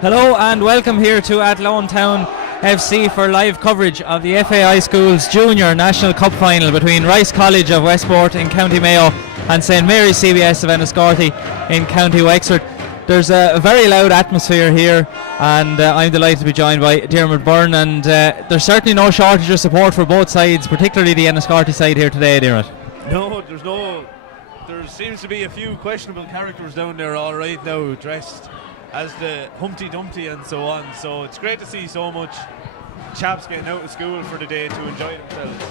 Hello and welcome here to Athlone Town AFC for live coverage of the FAI Schools Junior National Cup Final between Rice College of Westport in County Mayo and St Mary's CBS of Enniscorthy in County Wexford. There's a very loud atmosphere here, and I'm delighted to be joined by Diarmuid Byrne, and there's certainly no shortage of support for both sides, particularly the Enniscorthy side here today, Diarmuid. No, there seems to be a few questionable characters down there all right now, dressed as the Humpty Dumpty and so on, so it's great to see so much chaps getting out of school for the day to enjoy themselves.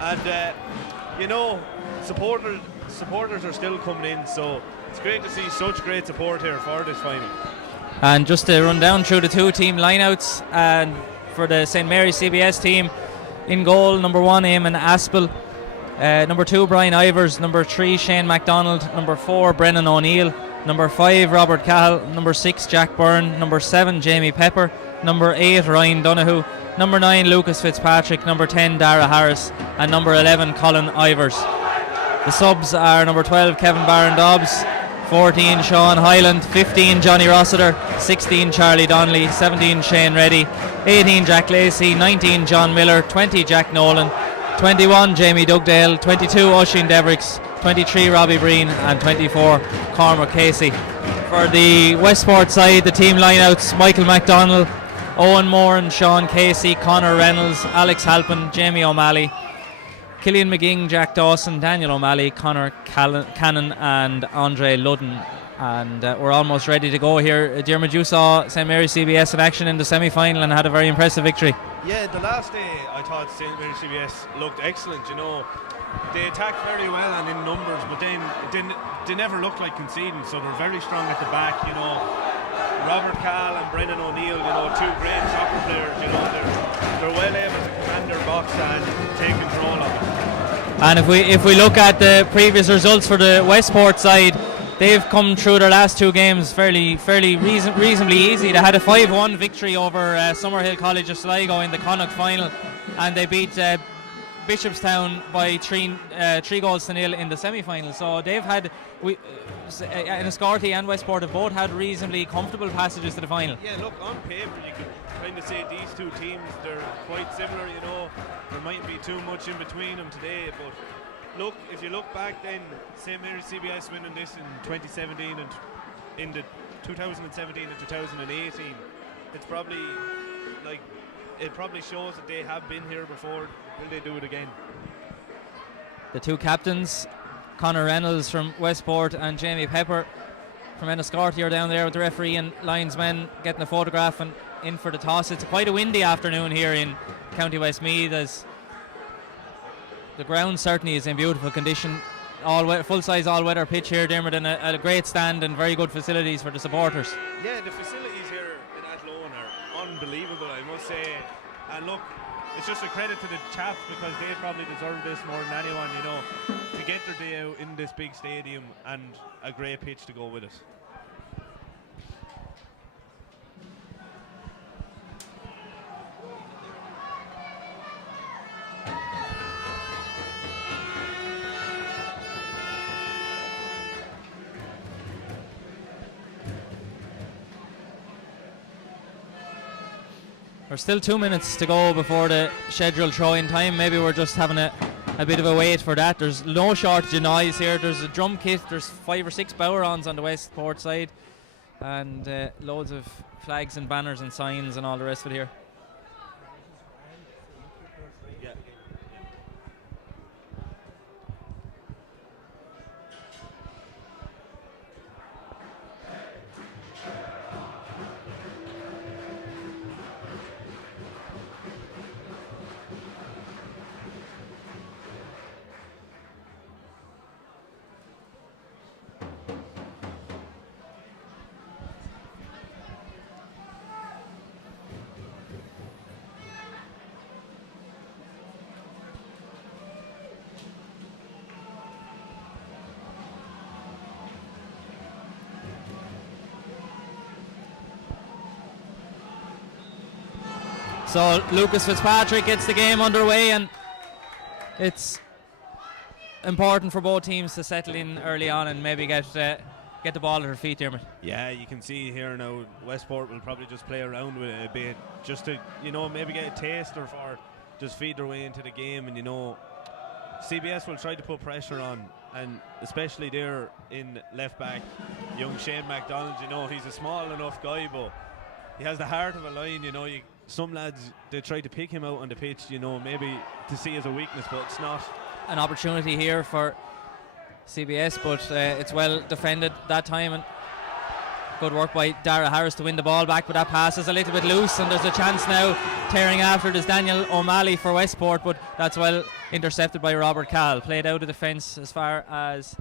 And supporters are still coming in, so it's great to see such great support here for this final. And just to run down through the two team lineouts, and for the St Mary's CBS team, in goal, number 1 Eamon Aspel, number 2 Brian Ivers, number 3 Shane MacDonald, number 4 Brennan O'Neill, number 5 Robert Cahill, number 6 Jack Byrne, number 7 Jamie Pepper, number 8 Ryan Donoghue, number 9 Lucas Fitzpatrick, number 10 Dara Harris, and number 11 Colin Ivers. The subs are number 12 Kevin Barron Dobbs, 14 Sean Hyland, 15 Johnny Rossiter, 16 Charlie Donnelly, 17 Shane Reddy, 18 Jack Lacey, 19 John Miller, 20 Jack Nolan, 21 Jamie Dugdale, 22 Oisin Devricks, 23 Robbie Breen, and 24 Cormac Casey. For the Westport side, the team lineouts: Michael MacDonald, Owen Moore and Sean Casey, Conor Reynolds, Alex Halpin, Jamie O'Malley, Killian McGing, Jack Dawson, Daniel O'Malley, Conor Cannon and Andre Ludden. And we're almost ready to go here. Diarmuid, you saw St Mary's CBS in action in the semi-final and had a very impressive victory. Yeah, the last day I thought St Mary's CBS looked excellent. You know, they attacked very well and in numbers, but then they never looked like conceding, so they're very strong at the back. You know, Robert Cahill and Brendan O'Neill, you know, two great soccer players. You know, they're well able to command their box and take control of it. And if we look at the previous results for the Westport side, they've come through their last two games reasonably easy. They had a 5-1 victory over Summerhill College of Sligo in the Connacht final, and they beat Bishopstown by 3 goals to nil in the semi-final. So they've had, Enniscorthy and Westport have both had reasonably comfortable passages to the final. Yeah, look, on paper you could kind of say these two teams, they're quite similar. You know, there mightn't be too much in between them today, but look, if you look back then, St Mary's CBS winning this in 2017 and in the 2017 and 2018, it's probably like, it probably shows that they have been here before. Will they do it again? The two captains, Conor Reynolds from Westport and Jamie Pepper from Enniscorthy, are down there with the referee and linesmen getting a photograph and in for the toss. It's quite a windy afternoon here in County Westmeath, as the ground certainly is in beautiful condition. Full-size all-weather pitch here, Diarmuid, and a great stand and very good facilities for the supporters. Yeah, the facilities here in Athlone are unbelievable, I must say. And look, it's just a credit to the chaps, because they probably deserve this more than anyone, you know, to get their day out in this big stadium and a great pitch to go with it. There's still 2 minutes to go before the scheduled throw-in time. Maybe we're just having a bit of a wait for that. There's no shortage of noise here. There's a drum kit. There's 5 or 6 bower-ons on the Westport side, and loads of flags and banners and signs and all the rest of it here. So Lucas Fitzpatrick gets the game underway, and it's important for both teams to settle in early on and maybe get get the ball at her feet, Dermot. Yeah, you can see here now Westport will probably just play around with it a bit, just to, maybe get a taster for just feed their way into the game. And CBS will try to put pressure on, and especially there in left back, young Shane MacDonald. He's a small enough guy, but he has the heart of a lion. Some lads, they try to pick him out on the pitch, maybe to see as a weakness, but it's not. An opportunity here for CBS, but it's well defended that time, and good work by Dara Harris to win the ball back, but that pass is a little bit loose, and there's a chance now tearing after it is Daniel O'Malley for Westport, but that's well intercepted by Robert Cahill. Played out of defence as far as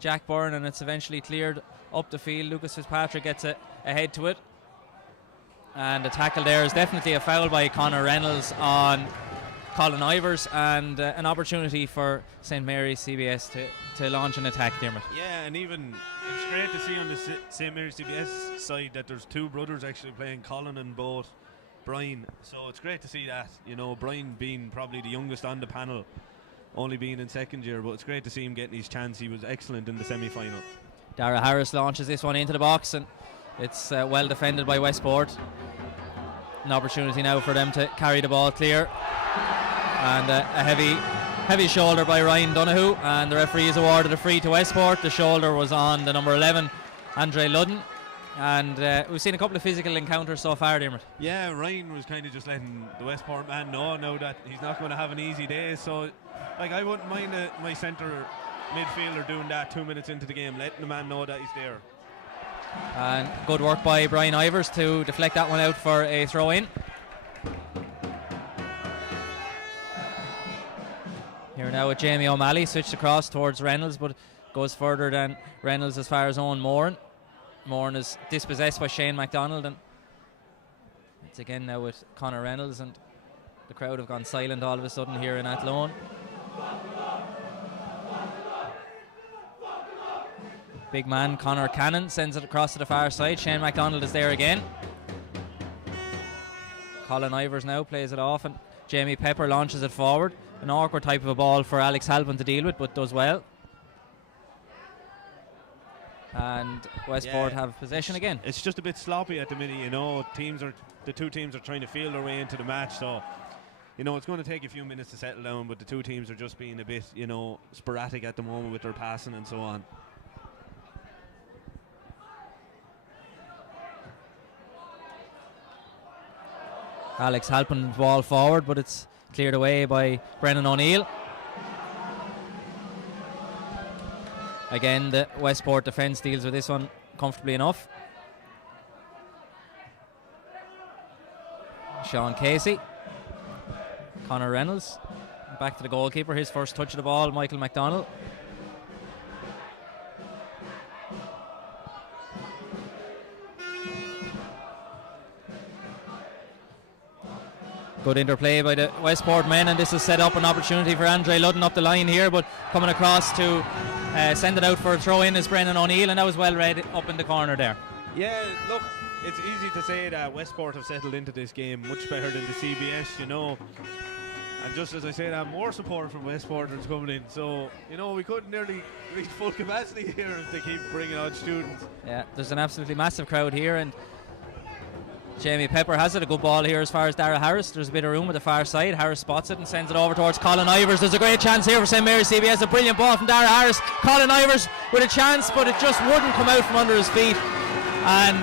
Jack Byrne, and it's eventually cleared up the field. Lucas Fitzpatrick gets ahead to it, and the tackle there is definitely a foul by Conor Reynolds on Colin Ivers, and an opportunity for St Mary's CBS to launch an attack, Dermot. Yeah, and even it's great to see on the St Mary's CBS side that there's two brothers actually playing, Colin and both Brian. So it's great to see that. Brian being probably the youngest on the panel, only being in second year, but it's great to see him getting his chance. He was excellent in the semi-final. Dara Harris launches this one into the box, and it's well defended by Westport. An opportunity now for them to carry the ball clear, and a heavy shoulder by Ryan Donoghue, and the referee has awarded a free to Westport. The shoulder was on the number 11, Andre Ludden, and we've seen a couple of physical encounters so far, Dermot. Yeah, Ryan was kind of just letting the Westport man know now that he's not going to have an easy day, so I wouldn't mind my centre midfielder doing that 2 minutes into the game, letting the man know that he's there. And good work by Brian Ivers to deflect that one out for a throw in. Here now with Jamie O'Malley, switched across towards Reynolds, but goes further than Reynolds as far as Owen Moran. Moran is dispossessed by Shane MacDonald, and it's again now with Conor Reynolds, and the crowd have gone silent all of a sudden here in Athlone. Big man Conor Cannon sends it across to the far side. Shane MacDonald is there again. Colin Ivers now plays it off, and Jamie Pepper launches it forward. An awkward type of a ball for Alex Halpin to deal with, but does well. And Westport have possession again. It's just a bit sloppy at the minute, the two teams are trying to feel their way into the match, so it's going to take a few minutes to settle down, but the two teams are just being a bit sporadic at the moment with their passing and so on. Alex Halpin ball forward, but it's cleared away by Brennan O'Neill. Again, the Westport defence deals with this one comfortably enough. Sean Casey, Conor Reynolds, back to the goalkeeper, his first touch of the ball, Michael MacDonald. Good interplay by the Westport men, and this has set up an opportunity for Andre Ludden up the line here, but coming across to send it out for a throw in is Brennan O'Neill, and that was well read up in the corner there. Yeah, look, it's easy to say that Westport have settled into this game much better than the CBS, and just as I say that, more support from Westporters coming in, so we could nearly reach full capacity here if they keep bringing on students. Yeah, there's an absolutely massive crowd here, and Jamie Pepper has it, a good ball here as far as Dara Harris. There's a bit of room at the far side. Harris spots it and sends it over towards Colin Ivers. There's a great chance here for St Mary's CBS. A brilliant ball from Dara Harris. Colin Ivers with a chance, but it just wouldn't come out from under his feet. And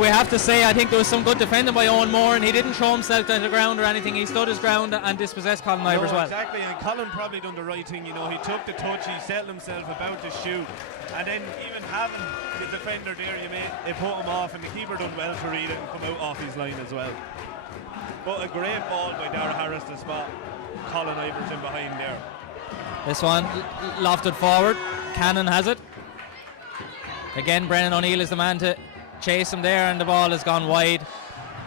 we have to say, I think there was some good defending by Owen Moore, and he didn't throw himself down the ground or anything. He stood his ground and dispossessed Colin Ivers well. Exactly, and Colin probably done the right thing. He took the touch, he settled himself about to shoot, and then even having the defender there, it put him off, and the keeper done well to read it and come out off his line as well. But a great ball by Dara Harris to spot Colin Ivers in behind there. This one lofted forward. Cannon has it. Again, Brennan O'Neill is the man to chase him there, and the ball has gone wide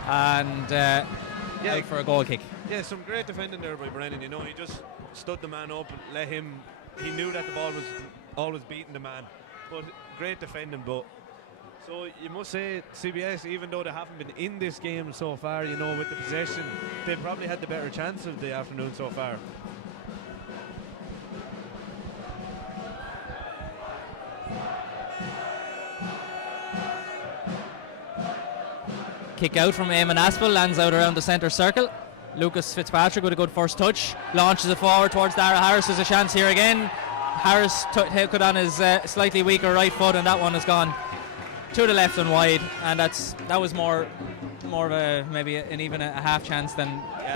and out for a goal kick. Yeah, some great defending there by Brennan. He just stood the man up and let him. He knew that the ball was always beating the man, but great defending. But so you must say CBS, even though they haven't been in this game so far, with the possession, they probably had the better chance of the afternoon so far. kick out from Eamon Aspel, lands out around the centre circle. Lucas Fitzpatrick with a good first touch, launches it forward towards Dara Harris. There's a chance here again. Harris took it on his slightly weaker right foot, and that one has gone to the left and wide, and that was more of a maybe even a half chance than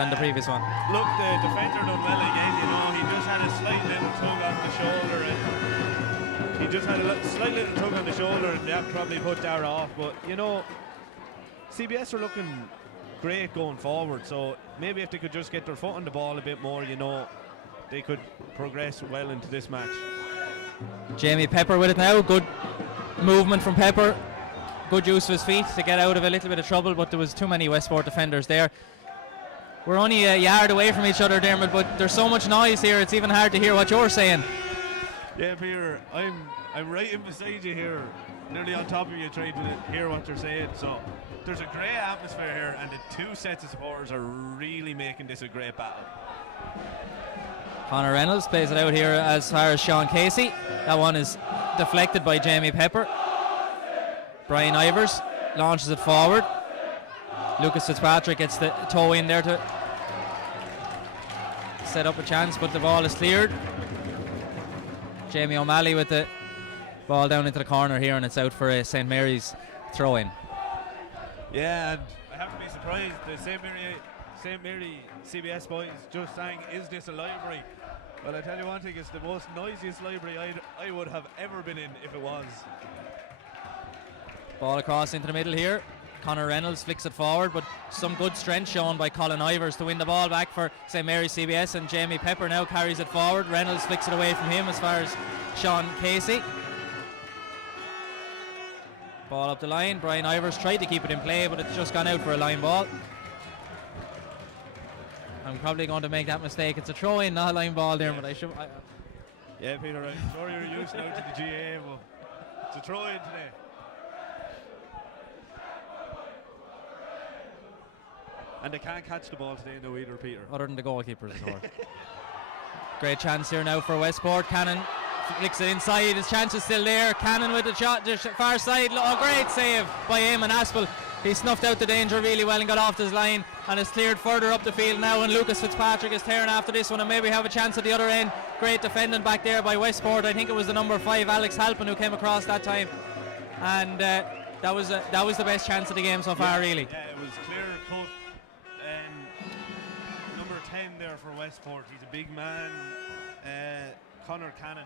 the previous one. Look, the defender done well again. You know, he just had a slight little tug on the shoulder, and slight little tug on the shoulder, and that probably put Dara off. But you know, CBS are looking great going forward. So maybe if they could just get their foot on the ball a bit more, you know, they could progress well into this match. Jamie Pepper with it now. Good movement from Pepper. Good use of his feet to get out of a little bit of trouble, but there was too many Westport defenders there. We're only a yard away from each other, Dermot, but there's so much noise here, it's even hard to hear what you're saying. Yeah, Peter, I'm right in beside you here, nearly on top of you, trying to hear what they're saying. So there's a great atmosphere here, and the two sets of supporters are really making this a great battle. Conor Reynolds plays it out here as far as Sean Casey. That one is deflected by Jamie Pepper. Brian Ivers launches it forward. Lucas Fitzpatrick gets the toe in there to set up a chance, but the ball is cleared. Jamie O'Malley with the ball down into the corner here, and it's out for a St. Mary's throw-in. Yeah, and I have to be surprised. The St. Mary CBS boys just saying, is this a library? Well, I tell you one thing, it's the most noisiest library I would have ever been in if it was. Ball across into the middle here. Conor Reynolds flicks it forward, but some good strength shown by Colin Ivers to win the ball back for St. Mary's CBS, and Jamie Pepper now carries it forward. Reynolds flicks it away from him as far as Sean Casey. Ball up the line. Brian Ivers tried to keep it in play, but it's just gone out for a line ball. I'm probably going to make that mistake. It's a throw-in, not a line ball there, but I should... Yeah, Peter, I'm sure you're used now to the GA, but it's a throw-in today. And they can't catch the ball today, no either, Peter. Other than the goalkeepers, of course. Great chance here now for Westport. Cannon flicks it inside. His chance is still there. Cannon with the shot to the far side. Oh, great save by Eamon Aspel. He snuffed out the danger really well and got off his line, and is cleared further up the field now, and Lucas Fitzpatrick is tearing after this one and maybe have a chance at the other end. Great defending back there by Westport. I think it was the number 5 Alex Halpin who came across that time, and that was the best chance of the game so far, really. Yeah, it was clear cut. Number 10 there for Westport. He's a big man, Conor Cannon.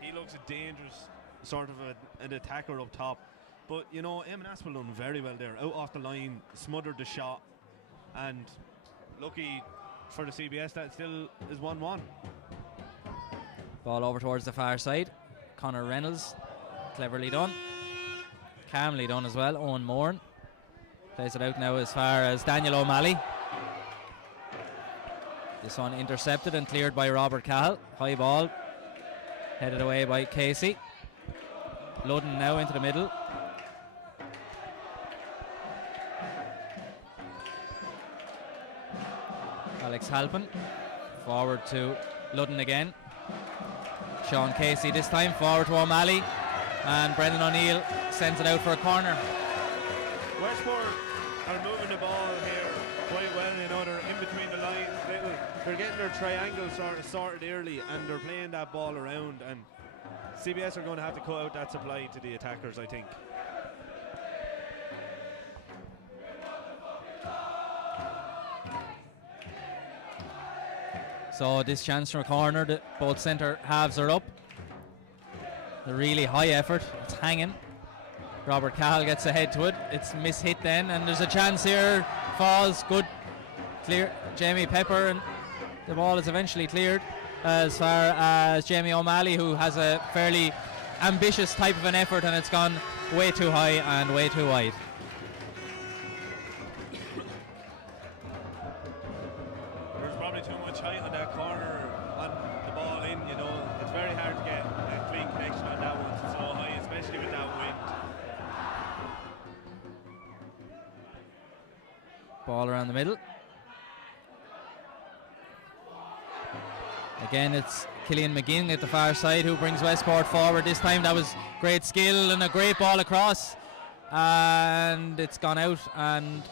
He looks a dangerous sort of an attacker up top. But, you know, Eamon Aspel done very well there. Out off the line, smothered the shot. And lucky for the CBS, that still is 1-1. Ball over towards the far side. Conor Reynolds, cleverly done. Calmly done as well. Owen Moran plays it out now as far as Daniel O'Malley. This one intercepted and cleared by Robert Cahill. High ball, headed away by Casey. Ludden now into the middle. Alex Halpin forward to Ludden again. Sean Casey this time forward to O'Malley, and Brendan O'Neill sends it out for a corner. Westport are moving the ball here quite well. You know, they're in between the lines. They're getting their triangle sorted early, and they're playing that ball around, and CBS are going to have to cut out that supply to the attackers, I think. So this chance from a corner, both centre halves are up. A really high effort, it's hanging. Robert Cahill gets ahead to it, it's mishit then, and there's a chance here, falls, good, clear, Jamie Pepper, and the ball is eventually cleared as far as Jamie O'Malley, who has a fairly ambitious type of an effort, and it's gone way too high and way too wide. There's probably too much height on that corner on the ball in, you know. It's very hard to get a clean connection on that one. It's so high, especially with that wind. Ball around the middle. Again, it's Killian McGinn at the far side who brings Westport forward. This time that was great skill and a great ball across, and it's gone out, and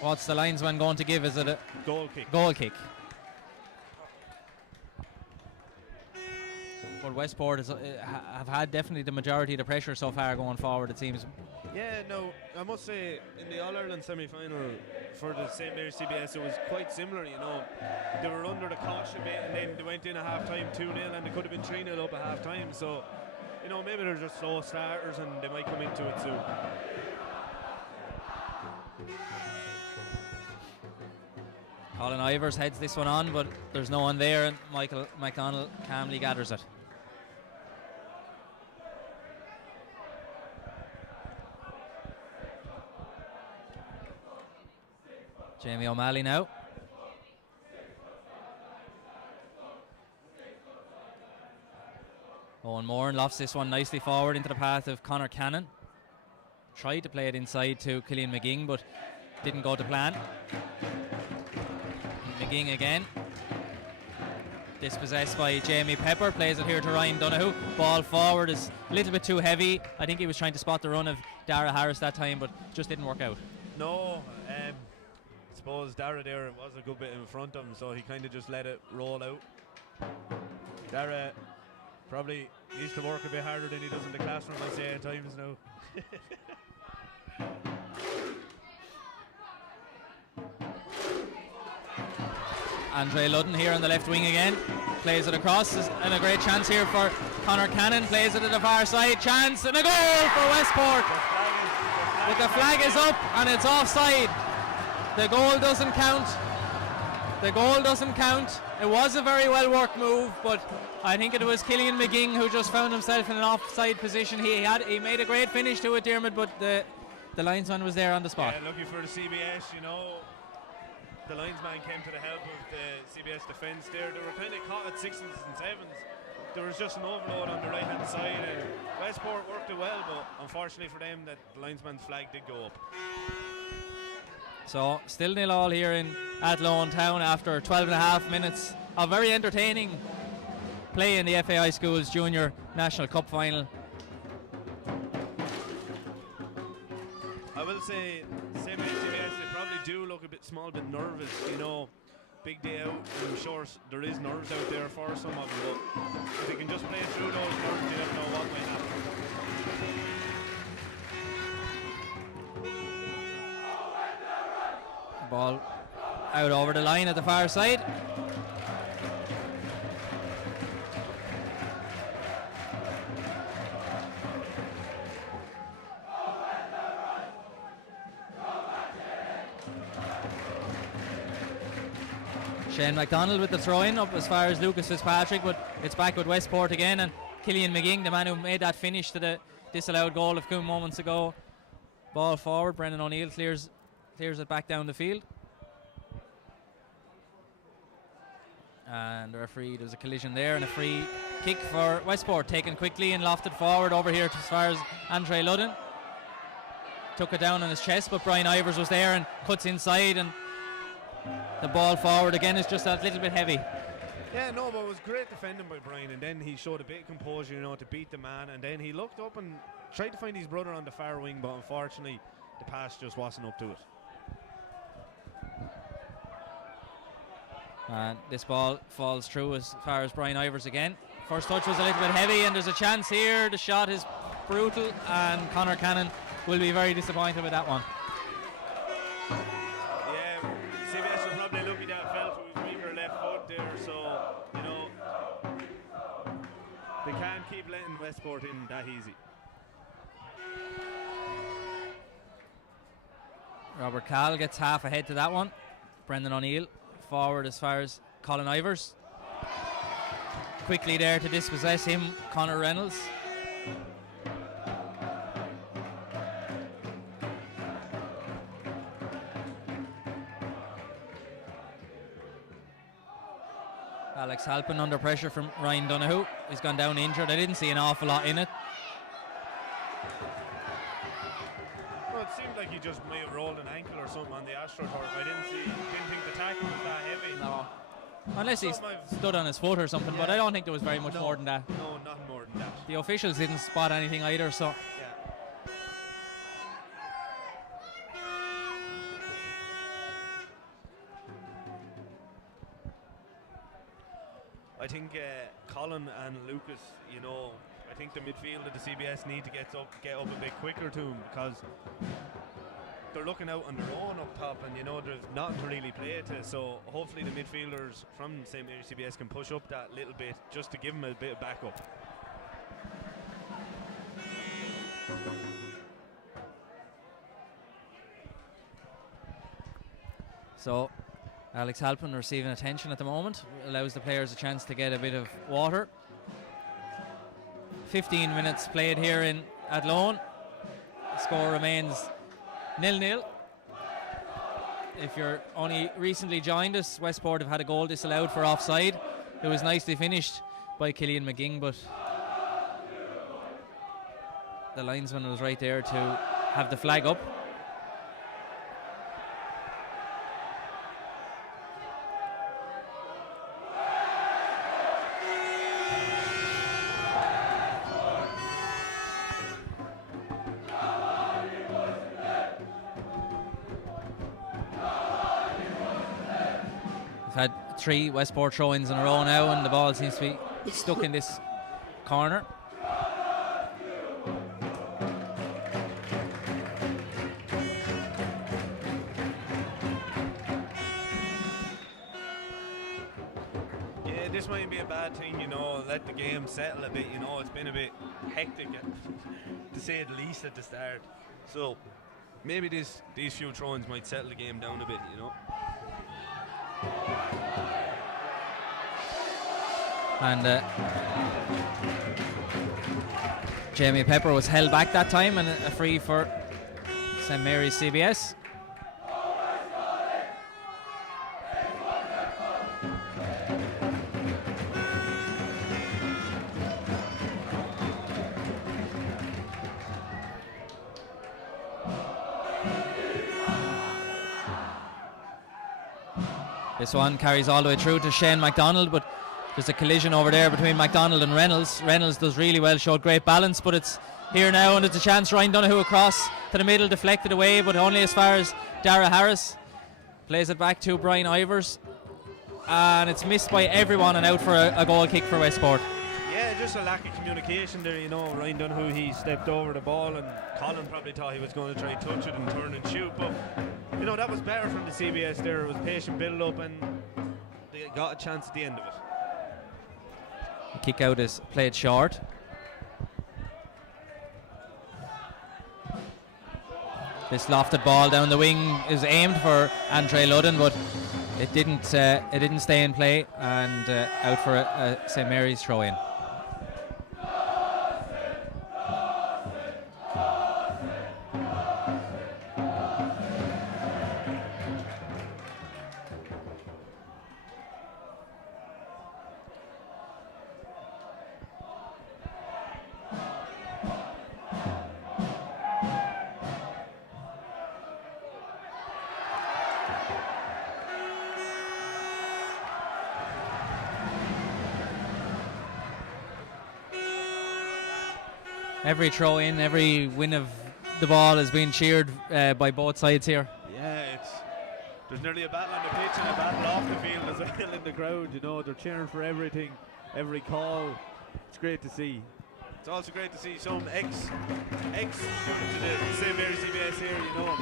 What's the linesman going to give? Is it a Goal kick. goal kick? But Westport have had definitely the majority of the pressure so far going forward, it seems. Yeah, no, I must say in the All-Ireland semi-final for the St. Mary's CBS it was quite similar, you know. They were under the caution bit and then they went in at half-time 2-0 and they could have been 3-0 up at half-time, so, you know, maybe they're just slow starters and they might come into it soon. Colin Ivers heads this one on, but there's no one there, and Michael McDonald calmly gathers it. Jamie O'Malley now. Owen Moran lofts this one nicely forward into the path of Conor Cannon. Tried to play it inside to Cillian McGing, but didn't go to plan. McGing again. Dispossessed by Jamie Pepper. Plays it here to Ryan Donoghue. Ball forward is a little bit too heavy. I think he was trying to spot the run of Dara Harris that time, but just didn't work out. No, I suppose Dara there was a good bit in front of him, so he kind of just let it roll out. Dara probably needs to work a bit harder than he does in the classroom, I say at times now. Andre Ludden here on the left wing again. Plays it across, and a great chance here for Conor Cannon. Plays it to the far side. Chance and a goal for Westport. But the flag is up and it's offside. The goal doesn't count. The goal doesn't count. It was a very well worked move, but I think it was Cillian McGing who just found himself in an offside position. He made a great finish to it, Dermot, but the linesman was there on the spot. Yeah, lucky for the CBS, you know. The linesman came to the help of the CBS defence there. They were kind of caught at sixes and sevens. There was just an overload on the right hand side, and Westport worked it well, but unfortunately for them, that the linesman's flag did go up. So still 0-0 here in Athlone Town after 12 and a half minutes of very entertaining play in the FAI Schools Junior National Cup Final. I will say, same as CBS, they probably do look a bit small, a bit nervous, you know. Big day out, and I'm sure there is nerves out there for some of them, but if they can just play through those nerves, you never know what might happen. Ball out over the line at the far side. Shane MacDonald with the throw-in up as far as Lucas Fitzpatrick, but it's back with Westport again, and Cillian McGing, the man who made that finish to the disallowed goal a few moments ago. Ball forward, Brendan O'Neill clears it back down the field. And the referee, there's a collision there, and a free kick for Westport, taken quickly and lofted forward over here as far as Andre Ludden. Took it down on his chest, but Brian Ivers was there and cuts inside, and the ball forward again is just a little bit heavy. Yeah, no, but it was great defending by Brian, and then he showed a bit of composure, you know, to beat the man, and then he looked up and tried to find his brother on the far wing, but unfortunately the pass just wasn't up to it. And this ball falls through as far as Brian Ivers again. First touch was a little bit heavy, and there's a chance here. The shot is brutal, and Conor Cannon will be very disappointed with that one. Yeah, CBS was probably lucky that fell to his weaker left foot there, so, you know, they can't keep letting Westport in that easy. Robert Call gets half ahead to that one. Brendan O'Neill forward as far as Colin Ivers. Quickly there to dispossess him, Conor Reynolds. Alex Halpin under pressure from Ryan Donoghue. He's gone down injured. I didn't see an awful lot in it. Well, it seemed like he just may have rolled an ankle or something on the AstroTurf. I didn't think the tackle was that heavy. No. Unless he stood on his foot or something, but I don't think there was very much more than that. No, nothing more than that. The officials didn't spot anything either, so. Yeah. I think Colin and Lucas, you know, I think the midfield of the CBS need to get up a bit quicker to him, because they're looking out on their own up top, and you know there's nothing to really play to. So hopefully the midfielders from St Mary's CBS can push up that little bit just to give them a bit of backup. So Alex Halpin receiving attention at the moment, allows the players a chance to get a bit of water. 15 minutes played here in Athlone. The score remains 0-0. If you're only recently joined us, Westport have had a goal disallowed for offside. It was nicely finished by Killian McGing, but the linesman was right there to have the flag up. Had 3 Westport throw-ins in a row now, and the ball seems to be stuck in this corner. Yeah, this might be a bad thing, you know, let the game settle a bit, you know, it's been a bit hectic to say the least at the start. So maybe these few throw-ins might settle the game down a bit, you know. And Jamie Pepper was held back that time, and a free for St Mary's CBS. This one carries all the way through to Shane MacDonald, but there's a collision over there between MacDonald and Reynolds. Reynolds does really well, showed great balance, but it's here now, and there's a chance. Ryan Donoghue across to the middle, deflected away, but only as far as Dara Harris. Plays it back to Brian Ivers, and it's missed by everyone and out for a goal kick for Westport. Yeah, just a lack of communication there, you know. Ryan Donoghue, he stepped over the ball, and Colin probably thought he was going to try and touch it and turn and shoot, but you know, that was better from the CBS there. It was patient build up, and they got a chance at the end of it. The kick out is played short. This lofted ball down the wing is aimed for Andre Ludden, but it didn't stay in play, and out for a St Mary's throw-in. Every throw in, every win of the ball has been cheered by both sides here. Yeah, there's nearly a battle on the pitch and a battle off the field as well in the crowd. You know, they're cheering for everything, every call. It's great to see. It's also great to see some ex-students of the St Mary's CBS here, you know.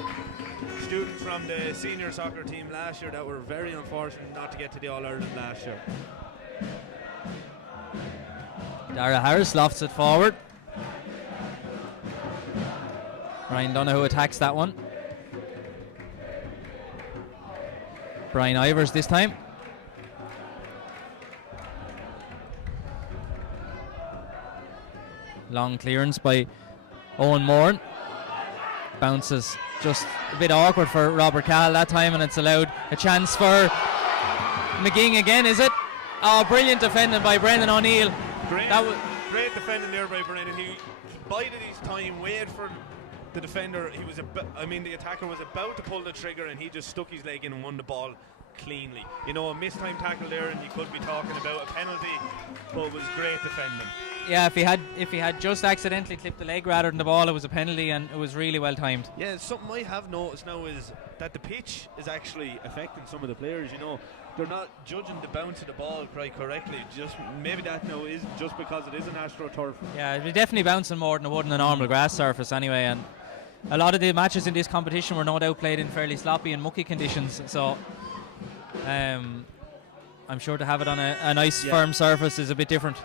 Students from the senior soccer team last year that were very unfortunate not to get to the All-Ireland last year. Dara Harris lofts it forward. Ryan Donoghue attacks that one. Brian Ivers this time. Long clearance by Owen Moran. Bounces just a bit awkward for Robert Cahill that time, and it's allowed a chance for McGing again, is it? Oh, brilliant defending by Brendan O'Neill. Great defending there by Brendan. He bided his time, waited for the defender. The attacker was about to pull the trigger, and he just stuck his leg in and won the ball. cleanly. You know, a missed time tackle there, and you could be talking about a penalty, but it was great defending. Yeah, if he had just accidentally clipped the leg rather than the ball, it was a penalty, and it was really well timed. Yeah, something I have noticed now is that the pitch is actually affecting some of the players. You know, they're not judging the bounce of the ball quite correctly. Just maybe that now is just because it is an AstroTurf. Yeah, it'd be definitely bouncing more than it would on a normal grass surface anyway. And a lot of the matches in this competition were no doubt played in fairly sloppy and mucky conditions. So I'm sure to have it on a nice firm surface is a bit different.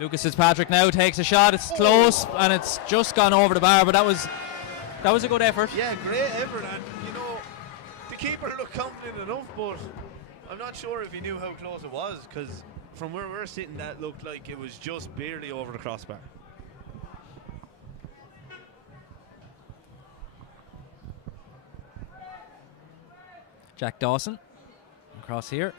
Lucas Fitzpatrick now takes a shot. It's close and it's just gone over the bar, but that was a good effort. Yeah, great effort, and you know, the keeper looked confident enough, but I'm not sure if he knew how close it was, because from where we're sitting, that looked like it was just barely over the crossbar. Jack Dawson across here.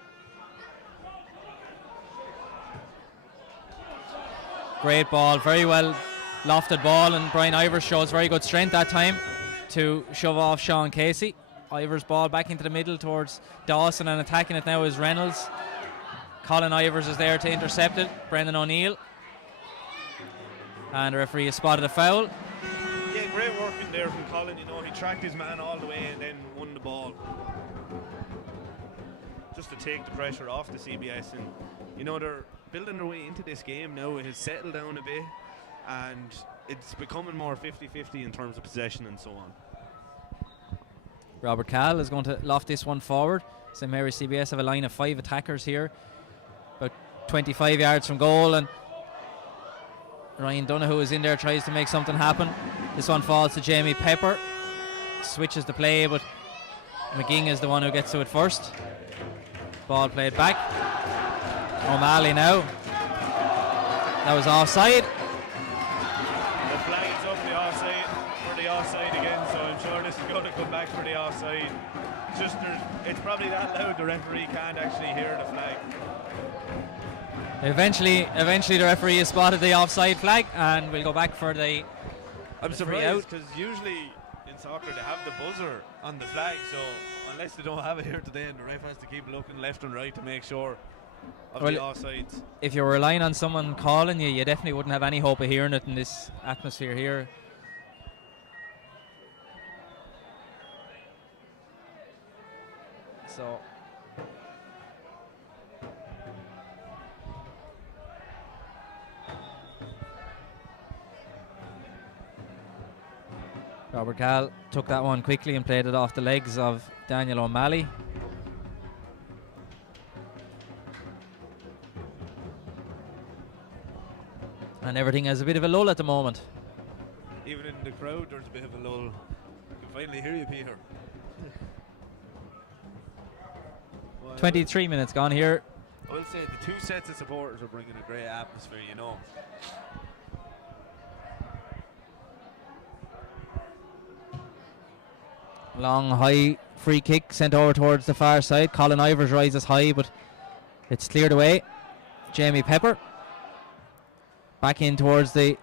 Great ball, very well lofted ball, and Brian Ivers shows very good strength that time to shove off Sean Casey. Ivers ball back into the middle towards Dawson, and attacking it now is Reynolds. Colin Ivers is there to intercept it. Brendan O'Neill. And the referee has spotted a foul. Yeah, great work in there from Colin. You know, he tracked his man all the way and then won the ball. Just to take the pressure off the CBS, and you know, they're building their way into this game now. It has settled down a bit, and it's becoming more 50-50 in terms of possession and so on. Robert Cahill is going to loft this one forward. St Mary's CBS have a line of 5 attackers here, about 25 yards from goal, and Ryan Donoghue is in there, tries to make something happen. This one falls to Jamie Pepper, switches the play, but McGing is the one who gets to it first. Ball played back. O'Malley now. That was offside. The flag is up the offside for the offside again, so I'm sure this is going to come back for the offside. It's probably that loud the referee can't actually hear the flag. Eventually the referee has spotted the offside flag, and we'll go back for the I'm surprised, because usually in soccer they have the buzzer on the flag, so unless they don't have it here today, and the ref has to keep looking left and right to make sure of the offsides. If you're relying on someone calling you, you definitely wouldn't have any hope of hearing it in this atmosphere here. So Robert Cahill took that one quickly and played it off the legs of Daniel O'Malley. And everything has a bit of a lull at the moment. Even in the crowd there's a bit of a lull. I can finally hear you, Peter. 23 minutes gone here. I will say the two sets of supporters are bringing a great atmosphere, you know. Long high free kick sent over towards the far side. Colin Ivers rises high, but it's cleared away. Jamie Pepper back in towards the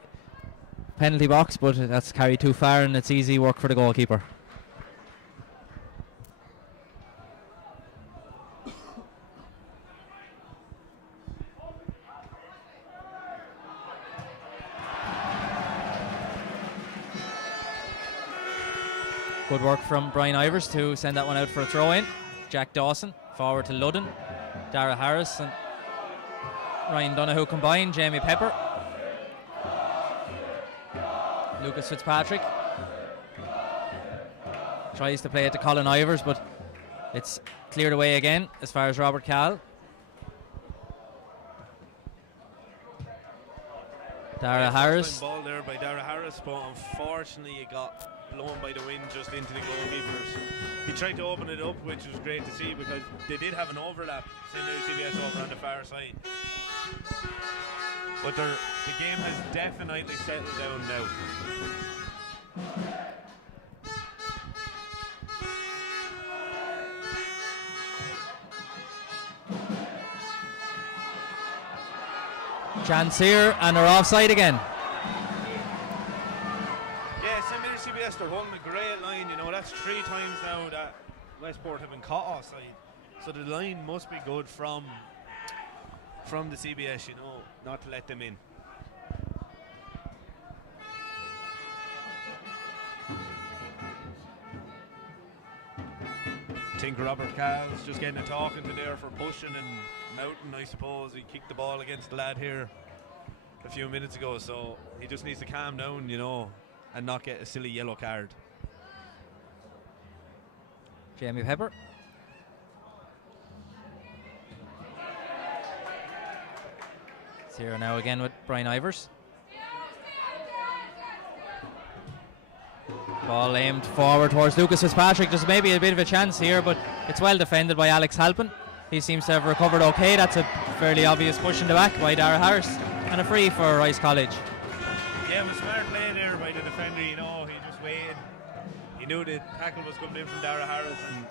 penalty box, but that's carried too far, and it's easy work for the goalkeeper. Good work from Brian Ivers to send that one out for a throw-in. Jack Dawson forward to Ludden. Dara Harris and Ryan Donoghue combined. Jamie Pepper. Lucas Fitzpatrick tries to play it to Colin Ivers, but it's cleared away again as far as Robert Cahill. Dara Harris. Ball there by Dara Harris, but unfortunately it got blown by the wind just into the goalkeepers. He tried to open it up, which was great to see, because they did have an overlap, St Mary's CBS over on the far side. But the game has definitely settled down now. Chance here, and they're offside again. Yeah, St Mary's CBS, they're holding a great line, you know, that's 3 times now that Westport have been caught offside. So the line must be good from the CBS, you know, not to let them in. I think Robert Cowles just getting a talking to there for pushing and mounting, I suppose. He kicked the ball against the lad here a few minutes ago, so he just needs to calm down, you know, and not get a silly yellow card. Jamie Pepper. It's here now again with Brian Ivers. Ball aimed forward towards Lucas Fitzpatrick. There's maybe a bit of a chance here, but it's well defended by Alex Halpin. He seems to have recovered okay. That's a fairly obvious push in the back by Dara Harris. And a free for Rice College. Yeah, it was smart play there by the defender, you know. He just waited. He knew the tackle was coming in from Dara Harris, and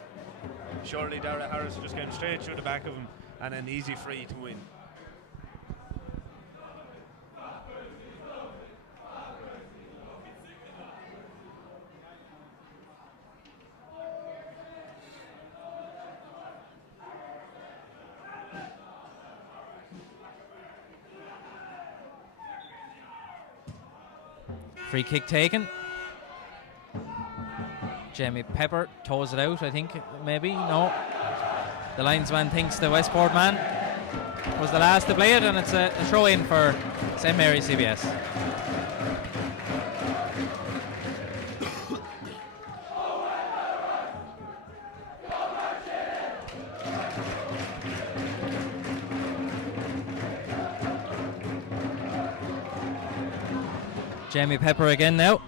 surely Dara Harris just came straight through the back of him, and an easy free to win. Free kick taken. Jamie Pepper toes it out, I think, maybe. No. The linesman thinks the Westport man was the last to play it, and it's a throw in for St. Mary's CBS. Jamie Pepper again now,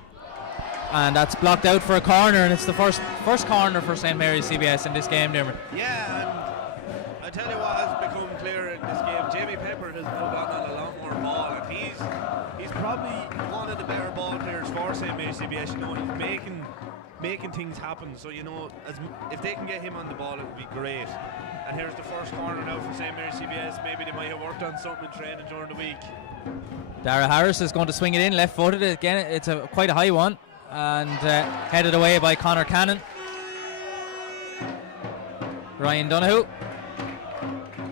and that's blocked out for a corner, and it's the first corner for St. Mary's CBS in this game, Dermot. Yeah, and I tell you what has become clear in this game. Jamie Pepper has now gotten on a lot more ball, and he's probably one of the better ball players for St. Mary's CBS. You know, he's making things happen. So you know, if they can get him on the ball, it would be great. And here's the first corner now for St. Mary's CBS. Maybe they might have worked on something in training during the week. Dara Harris is going to swing it in, left-footed. Again, it's quite a high one, and headed away by Conor Cannon. Ryan Donoghue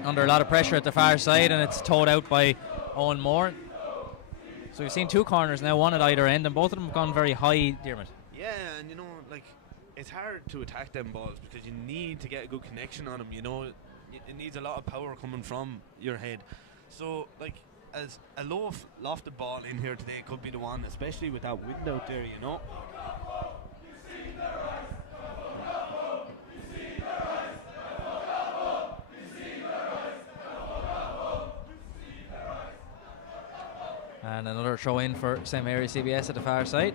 under a lot of pressure at the far side, and it's towed out by Owen Moore. So we've seen two corners now, one at either end, and both of them have gone very high, Dermot. Yeah, and you know, like, it's hard to attack them balls because you need to get a good connection on them. You know, it needs a lot of power coming from your head. So, like, as a lofted ball in here today could be the one, especially with that wind out there, you know. And another throw in for St. Mary's CBS at the far side.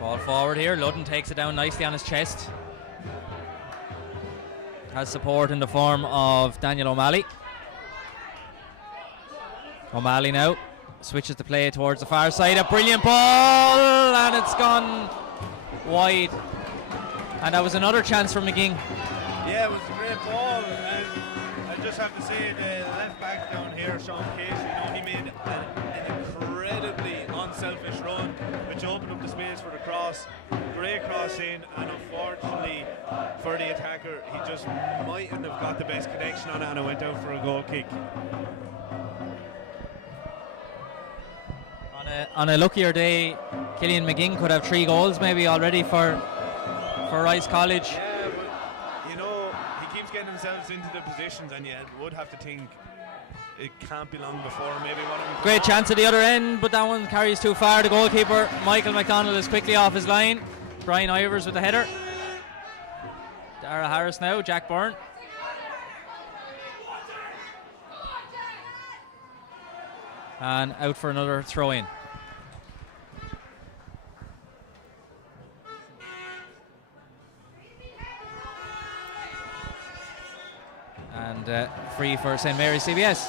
Ball forward here. Ludden takes it down nicely on his chest. Has support in the form of Daniel O'Malley. O'Malley now switches the play towards the far side. A brilliant ball, and it's gone wide. And that was another chance for McGing. Yeah, it was a great ball, and I just have to say the left back down here, Sean Casey, you know, he made an incredibly unselfish run, which opened up the space for the cross. Great cross in, and unfortunately for the attacker, he just mightn't have got the best connection on it, and it went out for a goal kick. On a luckier day, Killian McGing could have 3 goals maybe already for Rice College. Yeah, but you know, he keeps getting himself into the positions, and you would have to think it can't be long before maybe one of them. Great chance at the other end, but that one carries too far. The goalkeeper, Michael McDonald, is quickly off his line. Brian Ivers with the header. Dara Harris now, Jack Byrne. And out for another throw-in. And free for St. Mary's CBS.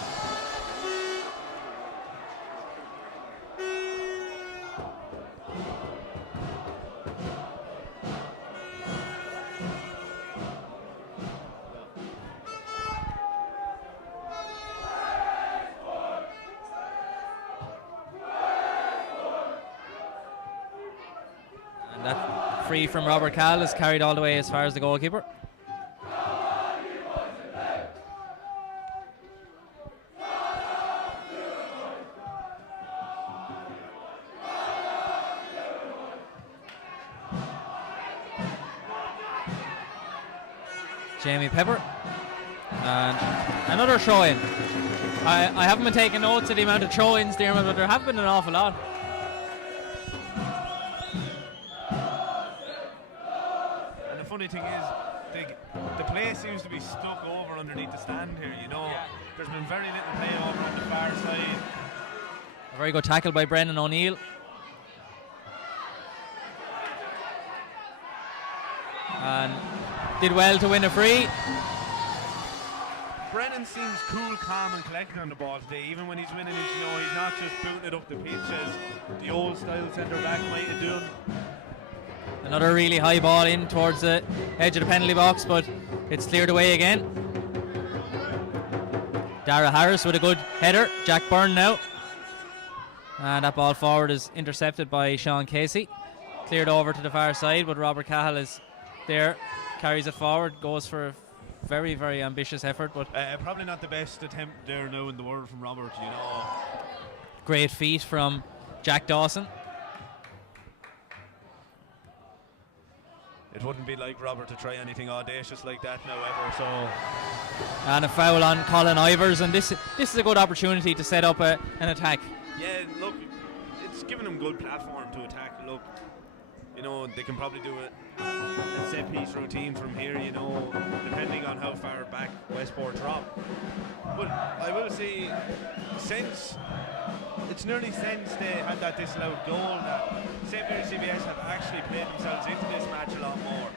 That free from Robert Cahill is carried all the way as far as the goalkeeper. Jamie Pepper. And another throw-in. I haven't been taking notes of the amount of throw-ins, Dermot, but there have been an awful lot. And the funny thing is, the play seems to be stuck over underneath the stand here, you know. Yeah. There's been very little play over on the far side. A very good tackle by Brendan O'Neill. And did well to win a free. Brennan seems cool, calm and collected on the ball today. Even when he's winning it, you know, he's not just booting it up the pitch as the old style centre back might have done. Another really high ball in towards the edge of the penalty box, but it's cleared away again. Dara Harris with a good header. Jack Byrne now. And that ball forward is intercepted by Sean Casey. Cleared over to the far side, but Robert Cahill is there, carries it forward, goes for a very, very ambitious effort, but probably not the best attempt there now in the world from Robert, you know. Great feat from Jack Dawson. It wouldn't be like Robert to try anything audacious like that now ever, so. And a foul on Colin Ivers, and this is a good opportunity to set up an attack. Yeah, look, it's giving them good platform to attack. Look, you know, they can probably do a set piece routine from here, you know, depending on how far back Westport drop. But I will say, it's nearly since they had that disallowed goal that St. Mary's CBS have actually played themselves into this match a lot more.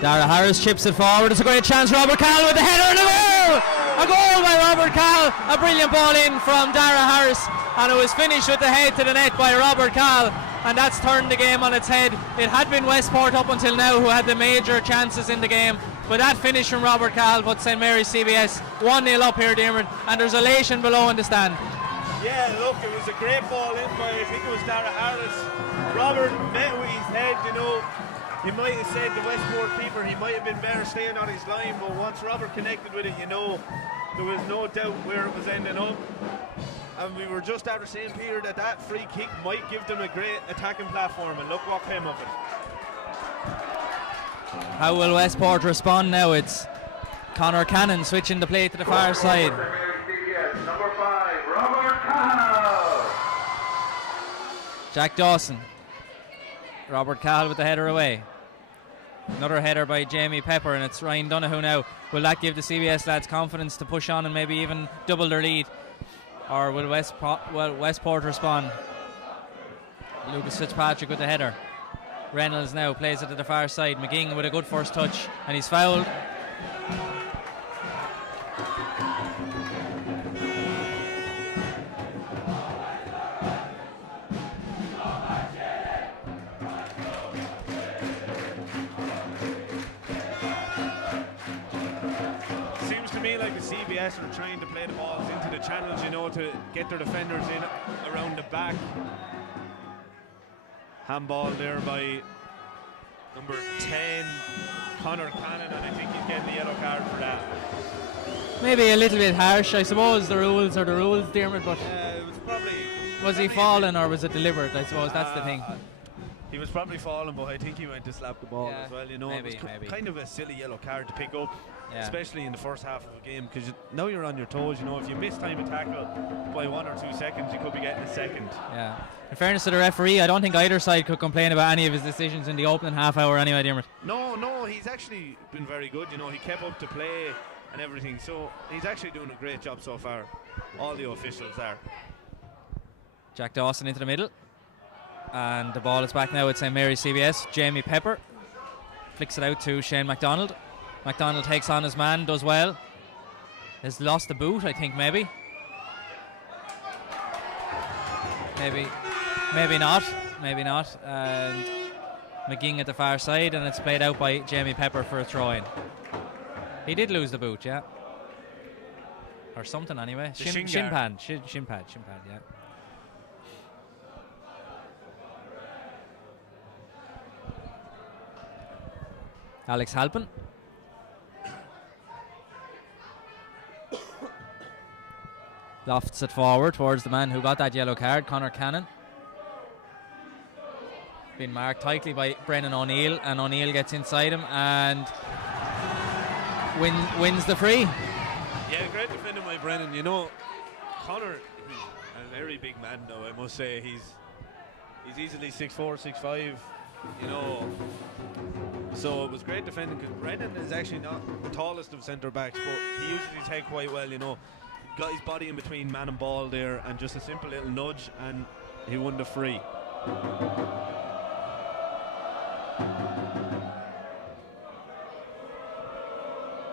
Dara Harris chips it forward. It's a great chance. Robert Cahill with the header and a goal! A goal by Robert Cahill. A brilliant ball in from Dara Harris, and it was finished with the head to the net by Robert Cahill, and that's turned the game on its head. It had been Westport up until now who had the major chances in the game, but that finish from Robert Cahill put St. Mary's CBS 1-0 up here, Dermot, and there's elation below in the stand. Yeah, look, it was a great ball in by, I think it was Dara Harris. Robert met with his head, you know. He might have said the Westport keeper, he might have been better staying on his line, but once Robert connected with it, you know, there was no doubt where it was ending up. And we were just after saying, Peter, that free kick might give them a great attacking platform, and look what came of it. How will Westport respond now? It's Conor Cannon switching the play to the far side. Number 5, Robert Cahill. Jack Dawson. Robert Cahill with the header away. Another header by Jamie Pepper, and it's Ryan Donoghue now. Will that give the CBS lads confidence to push on and maybe even double their lead? Or will Westport respond? Lucas Fitzpatrick with the header. Reynolds now plays it to the far side. McGing with a good first touch, and he's fouled. CBS are trying to play the balls into the channels, you know, to get their defenders in around the back. Handball there by number 10, Conor Cannon, and I think he's getting the yellow card for that. Maybe a little bit harsh, I suppose. The rules are the rules, Dermot, but it was probably... Was he falling or was it deliberate? I suppose that's the thing. He was probably falling, but I think he went to slap the ball as well, you know. Maybe, it was kind of a silly yellow card to pick up. Yeah. Especially in the first half of the game, because now you're on your toes, you know. If you miss time a tackle by 1 or 2 seconds, you could be getting a second. Yeah. In fairness to the referee, I don't think either side could complain about any of his decisions in the opening half hour anyway, Dermot. No, he's actually been very good, you know. He kept up to play and everything, so he's actually doing a great job so far. All the officials are. Jack Dawson into the middle, and the ball is back now with St. Mary's CBS. Jamie Pepper flicks it out to Shane MacDonald. MacDonald takes on his man, does well. Has lost the boot, I think, maybe. Maybe not. And McGing at the far side, and it's played out by Jamie Pepper for a throw-in. He did lose the boot, yeah. Or something anyway. Shin pad, yeah. Alex Halpin. Lofts it forward towards the man who got that yellow card, Conor Cannon. Been marked tightly by Brennan O'Neill, and O'Neill gets inside him and wins the free. Yeah, great defending by Brennan. You know, Conor, he's a very big man though, I must say. He's easily 6'4", 6'5", you know. So it was great defending, because Brennan is actually not the tallest of centre backs, but he uses his head quite well, you know. Got his body in between man and ball there, and just a simple little nudge, and he won the free.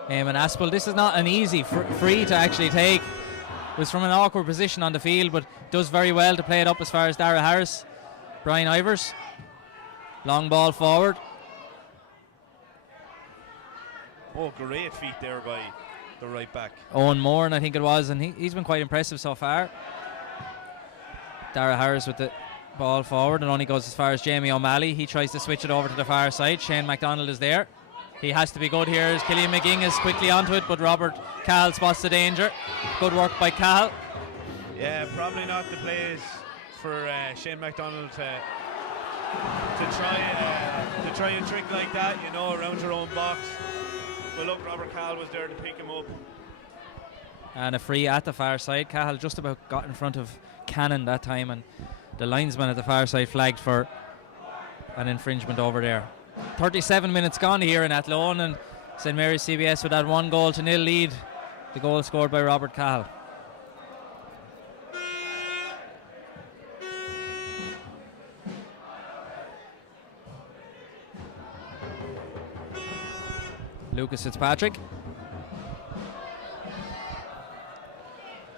Eamon Aspel, this is not an easy free to actually take. It was from an awkward position on the field, but does very well to play it up as far as Dara Harris. Brian Ivers, long ball forward. Oh, great feet there by the right back. Owen Moore, I think it was, and he's been quite impressive so far. Dara Harris with the ball forward, and only goes as far as Jamie O'Malley. He tries to switch it over to the far side. Shane MacDonald is there. He has to be good here as Killian McGing is quickly onto it, but Robert Cahill spots the danger. Good work by Cahill. Yeah, probably not the place for Shane MacDonald to try a trick like that, you know, around your own box. But look, Robert Cahill was there to pick him up. And a free at the far side. Cahill just about got in front of Cannon that time, and the linesman at the far side flagged for an infringement over there. 37 minutes gone here in Athlone, and St Mary's CBS with that 1-0 lead. The goal scored by Robert Cahill. Lucas Fitzpatrick.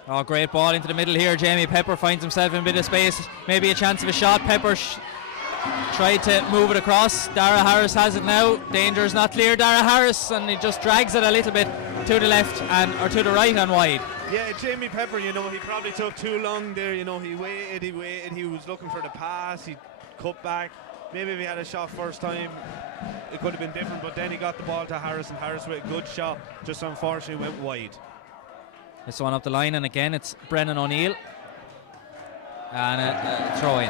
Oh, great ball into the middle here. Jamie Pepper finds himself in a bit of space. Maybe a chance of a shot. Pepper tried to move it across. Dara Harris has it now. Danger is not clear. Dara Harris, and he just drags it a little bit to the left or to the right and wide. Yeah, Jamie Pepper, you know, he probably took too long there. You know, he waited. He was looking for the pass. He cut back. Maybe if he had a shot first time, it could have been different, but then he got the ball to Harris, and Harris with a good shot, just unfortunately went wide. This one up the line, and again it's Brennan O'Neill, and a throw in.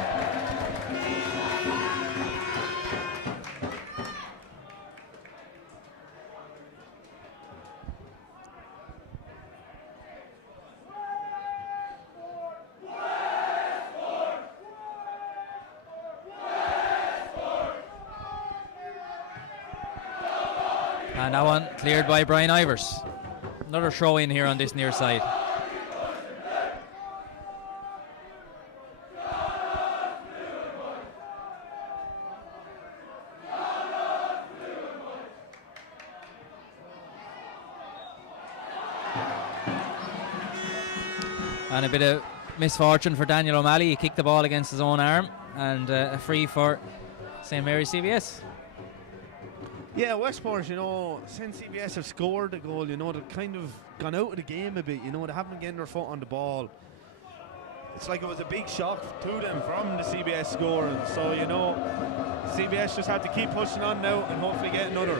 And that one cleared by Brian Ivers. Another throw in here on this near side. And a bit of misfortune for Daniel O'Malley. He kicked the ball against his own arm, and a free for St Mary's CBS. Yeah, Westport, you know, since CBS have scored a goal, you know, they've kind of gone out of the game a bit, you know, they haven't been getting their foot on the ball. It's like it was a big shock to them from the CBS scoring, so, you know, CBS just had to keep pushing on now and hopefully get another.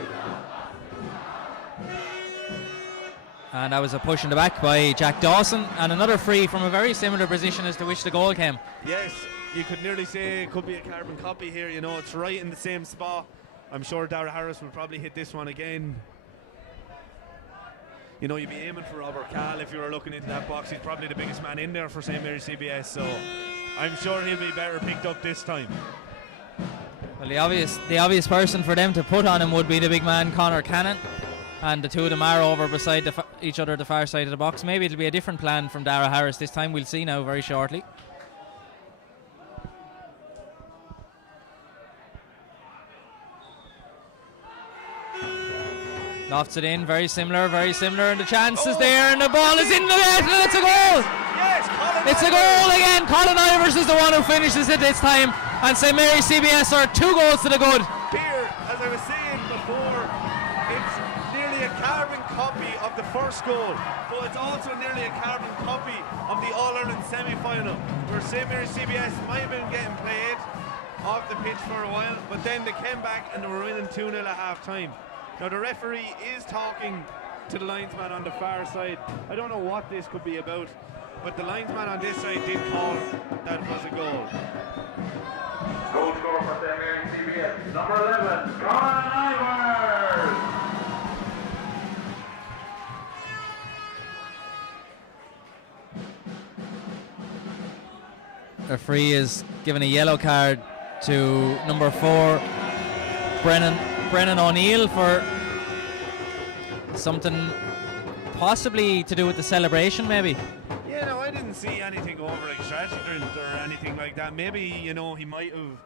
And that was a push in the back by Jack Dawson, and another free from a very similar position as to which the goal came. Yes, you could nearly say it could be a carbon copy here, you know, it's right in the same spot. I'm sure Dara Harris will probably hit this one again. You know, you'd be aiming for Robert Cahill if you were looking into that box. He's probably the biggest man in there for St Mary's CBS, so I'm sure he'll be better picked up this time. Well, the obvious person for them to put on him would be the big man Conor Cannon, and the two of them are over beside each other at the far side of the box. Maybe it'll be a different plan from Dara Harris this time. We'll see now very shortly. Lofts it in, very similar, and the chance is there, and the ball is in the net, and it's a goal! Yes, it's a goal again. Colin Ivers is the one who finishes it this time, and St Mary's CBS are 2 goals to the good. Here, as I was saying before, it's nearly a carbon copy of the first goal, but it's also nearly a carbon copy of the All-Ireland semi-final, where St Mary's CBS might have been getting played off the pitch for a while, but then they came back and they were winning 2-0 at half time. Now the referee is talking to the linesman on the far side. I don't know what this could be about, but the linesman on this side did call that was a goal. Goal scorer for St. Mary's CBS, number 11, Colin Ivers. Referee is given a yellow card to number 4, Brennan O'Neill, for something possibly to do with the celebration, maybe. Yeah, no, I didn't see anything over extravagant or anything like that. Maybe, you know, he might have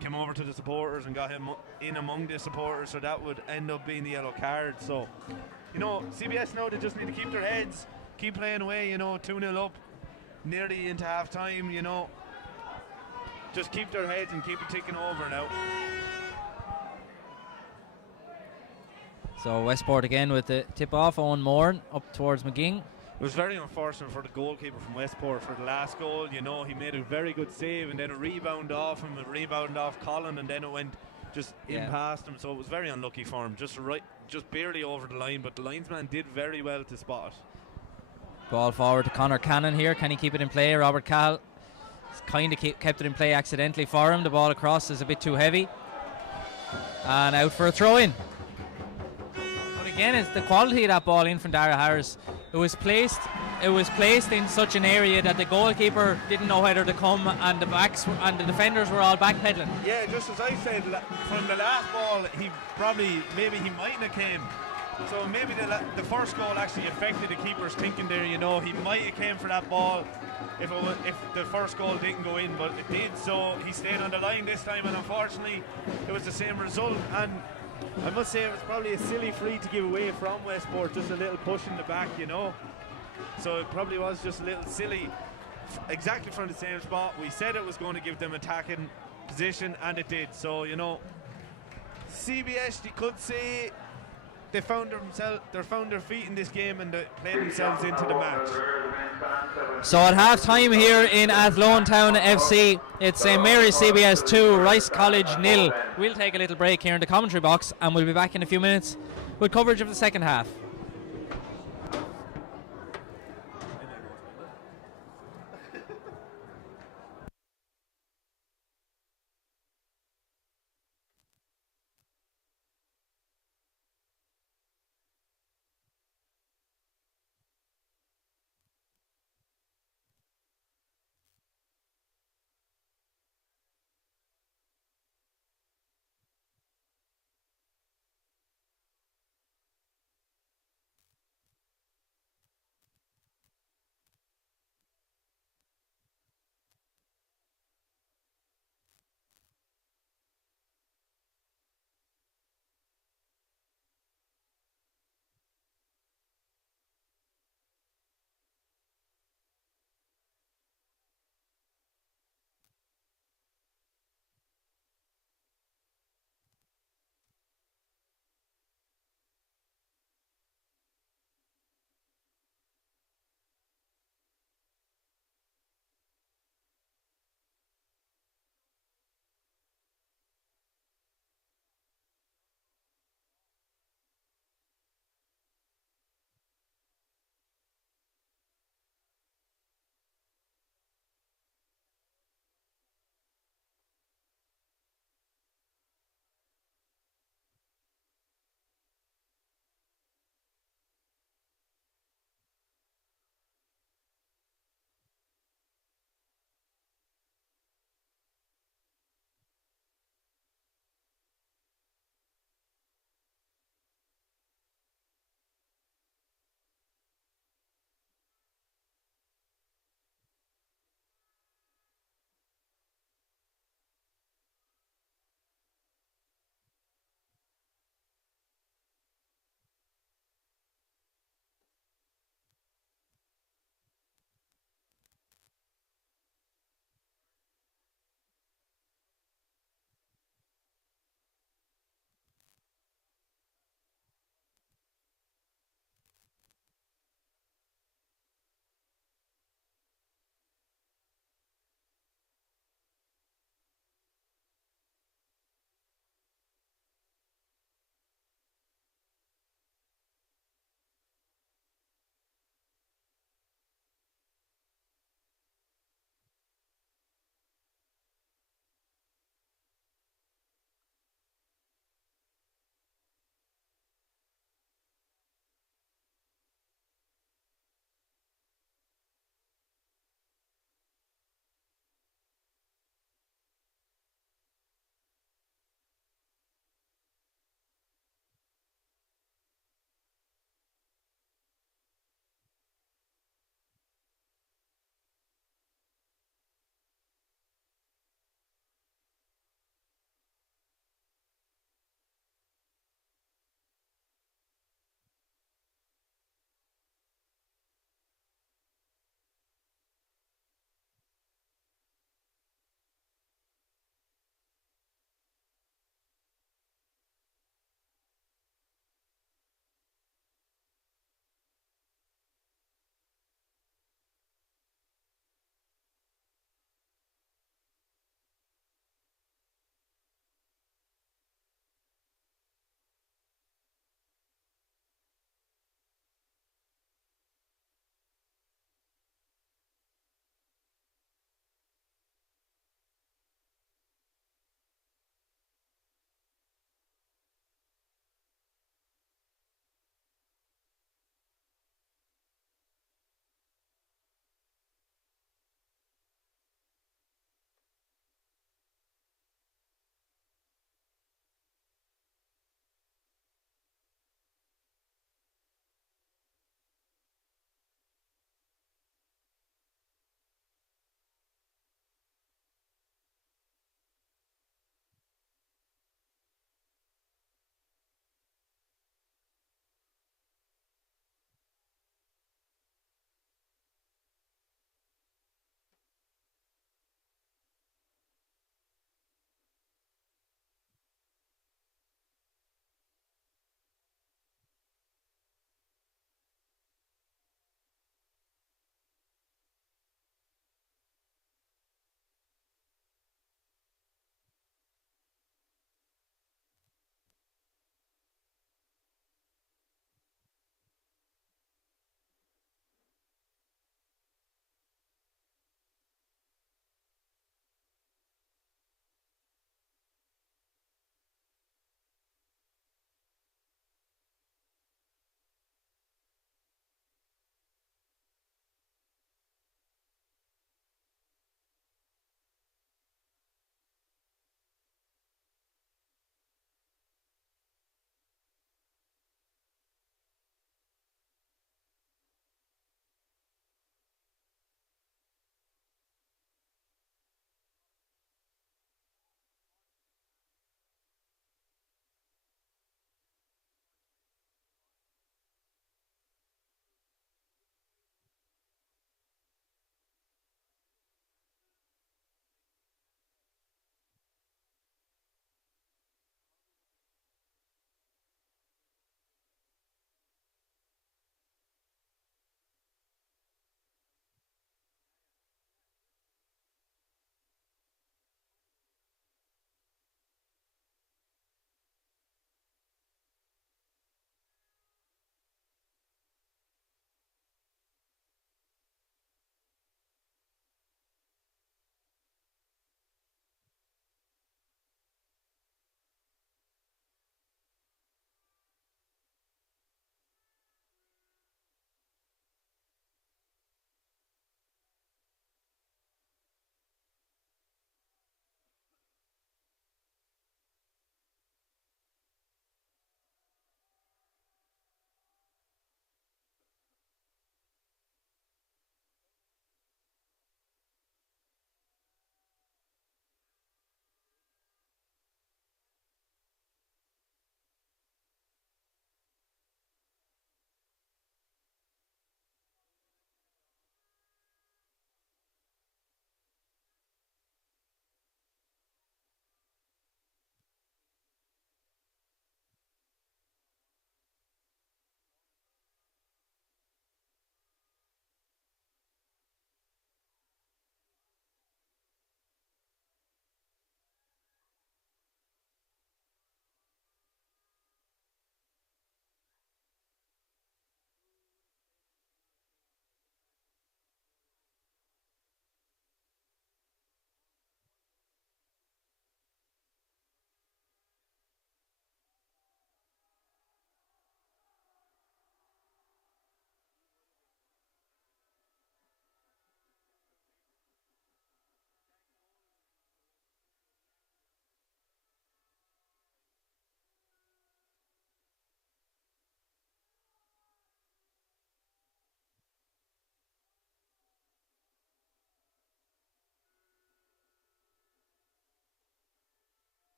come over to the supporters and got him in among the supporters, so that would end up being the yellow card. So, you know, CBS know they just need to keep their heads, keep playing away, you know, 2-0 up, nearly into half time, you know. Just keep their heads and keep it ticking over now. So Westport again with the tip off. Owen Moore up towards McGing. It was very unfortunate for the goalkeeper from Westport for the last goal. You know, he made a very good save and then a rebound off him, a rebound off Colin, and then it went just in past him. So it was very unlucky for him. Just barely over the line, but the linesman did very well to spot it. Ball forward to Conor Cannon here. Can he keep it in play? Robert Cahill kind of kept it in play accidentally for him. The ball across is a bit too heavy. And out for a throw-in. But again, it's the quality of that ball in from Dara Harris. It was placed in such an area that the goalkeeper didn't know whether to come, and the backs and the defenders were all backpedaling. Yeah, just as I said, from the last ball, maybe he mightn't have came. So maybe the first goal actually affected the keeper's thinking there. You know, he might have came for that ball if the first goal didn't go in, but it did. So he stayed on the line this time, and unfortunately, it was the same result. And I must say, it was probably a silly free to give away from Westport, just a little push in the back, you know. So it probably was just a little silly, exactly from the same spot. We said it was going to give them attacking position, and it did. So, you know, CBS, you could say, they found their feet in this game and they played themselves into the match. So at half time here in Athlone Town FC, it's St. Mary's CBS 2, Rice College 0. We'll take a little break here in the commentary box and we'll be back in a few minutes with coverage of the second half.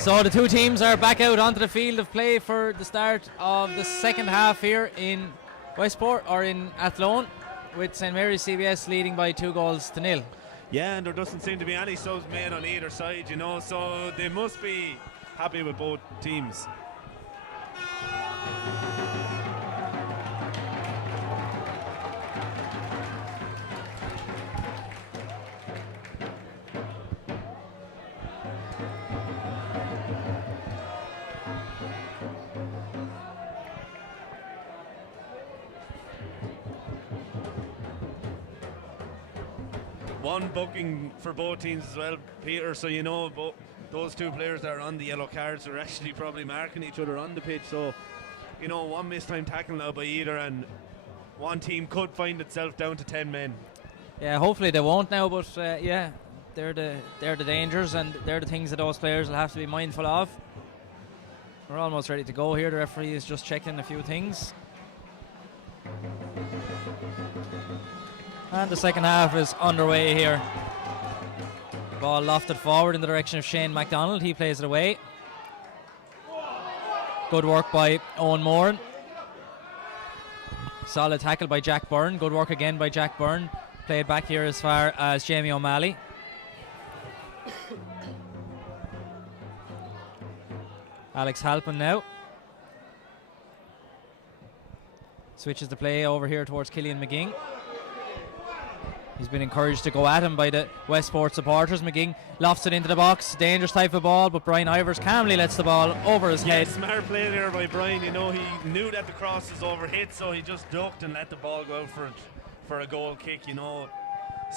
So the two teams are back out onto the field of play for the start of the second half here in Westport, or in Athlone, with St Mary's CBS leading by 2-0. Yeah, and there doesn't seem to be any subs made on either side, you know, so they must be happy with both teams. One booking for both teams as well, Peter, so you know those two players that are on the yellow cards are actually probably marking each other on the pitch, so you know, one missed time tackle now by either, and one team could find itself down to 10 men. Yeah, hopefully they won't now, but yeah, they're the dangers, and they're the things that those players will have to be mindful of. We're almost ready to go here. The referee is just checking a few things. And the second half is underway here. Ball lofted forward in the direction of Shane MacDonald. He plays it away. Good work by Owen Moran. Solid tackle by Jack Byrne. Good work again by Jack Byrne. Played back here as far as Jamie O'Malley. Alex Halpin now. Switches the play over here towards Killian McGing. He's been encouraged to go at him by the Westport supporters. McGing lofts it into the box. Dangerous type of ball, but Brian Ivers calmly lets the ball over his head. Smart play there by Brian. You know, he knew that the cross was overhit, so he just ducked and let the ball go out for a goal kick. You know,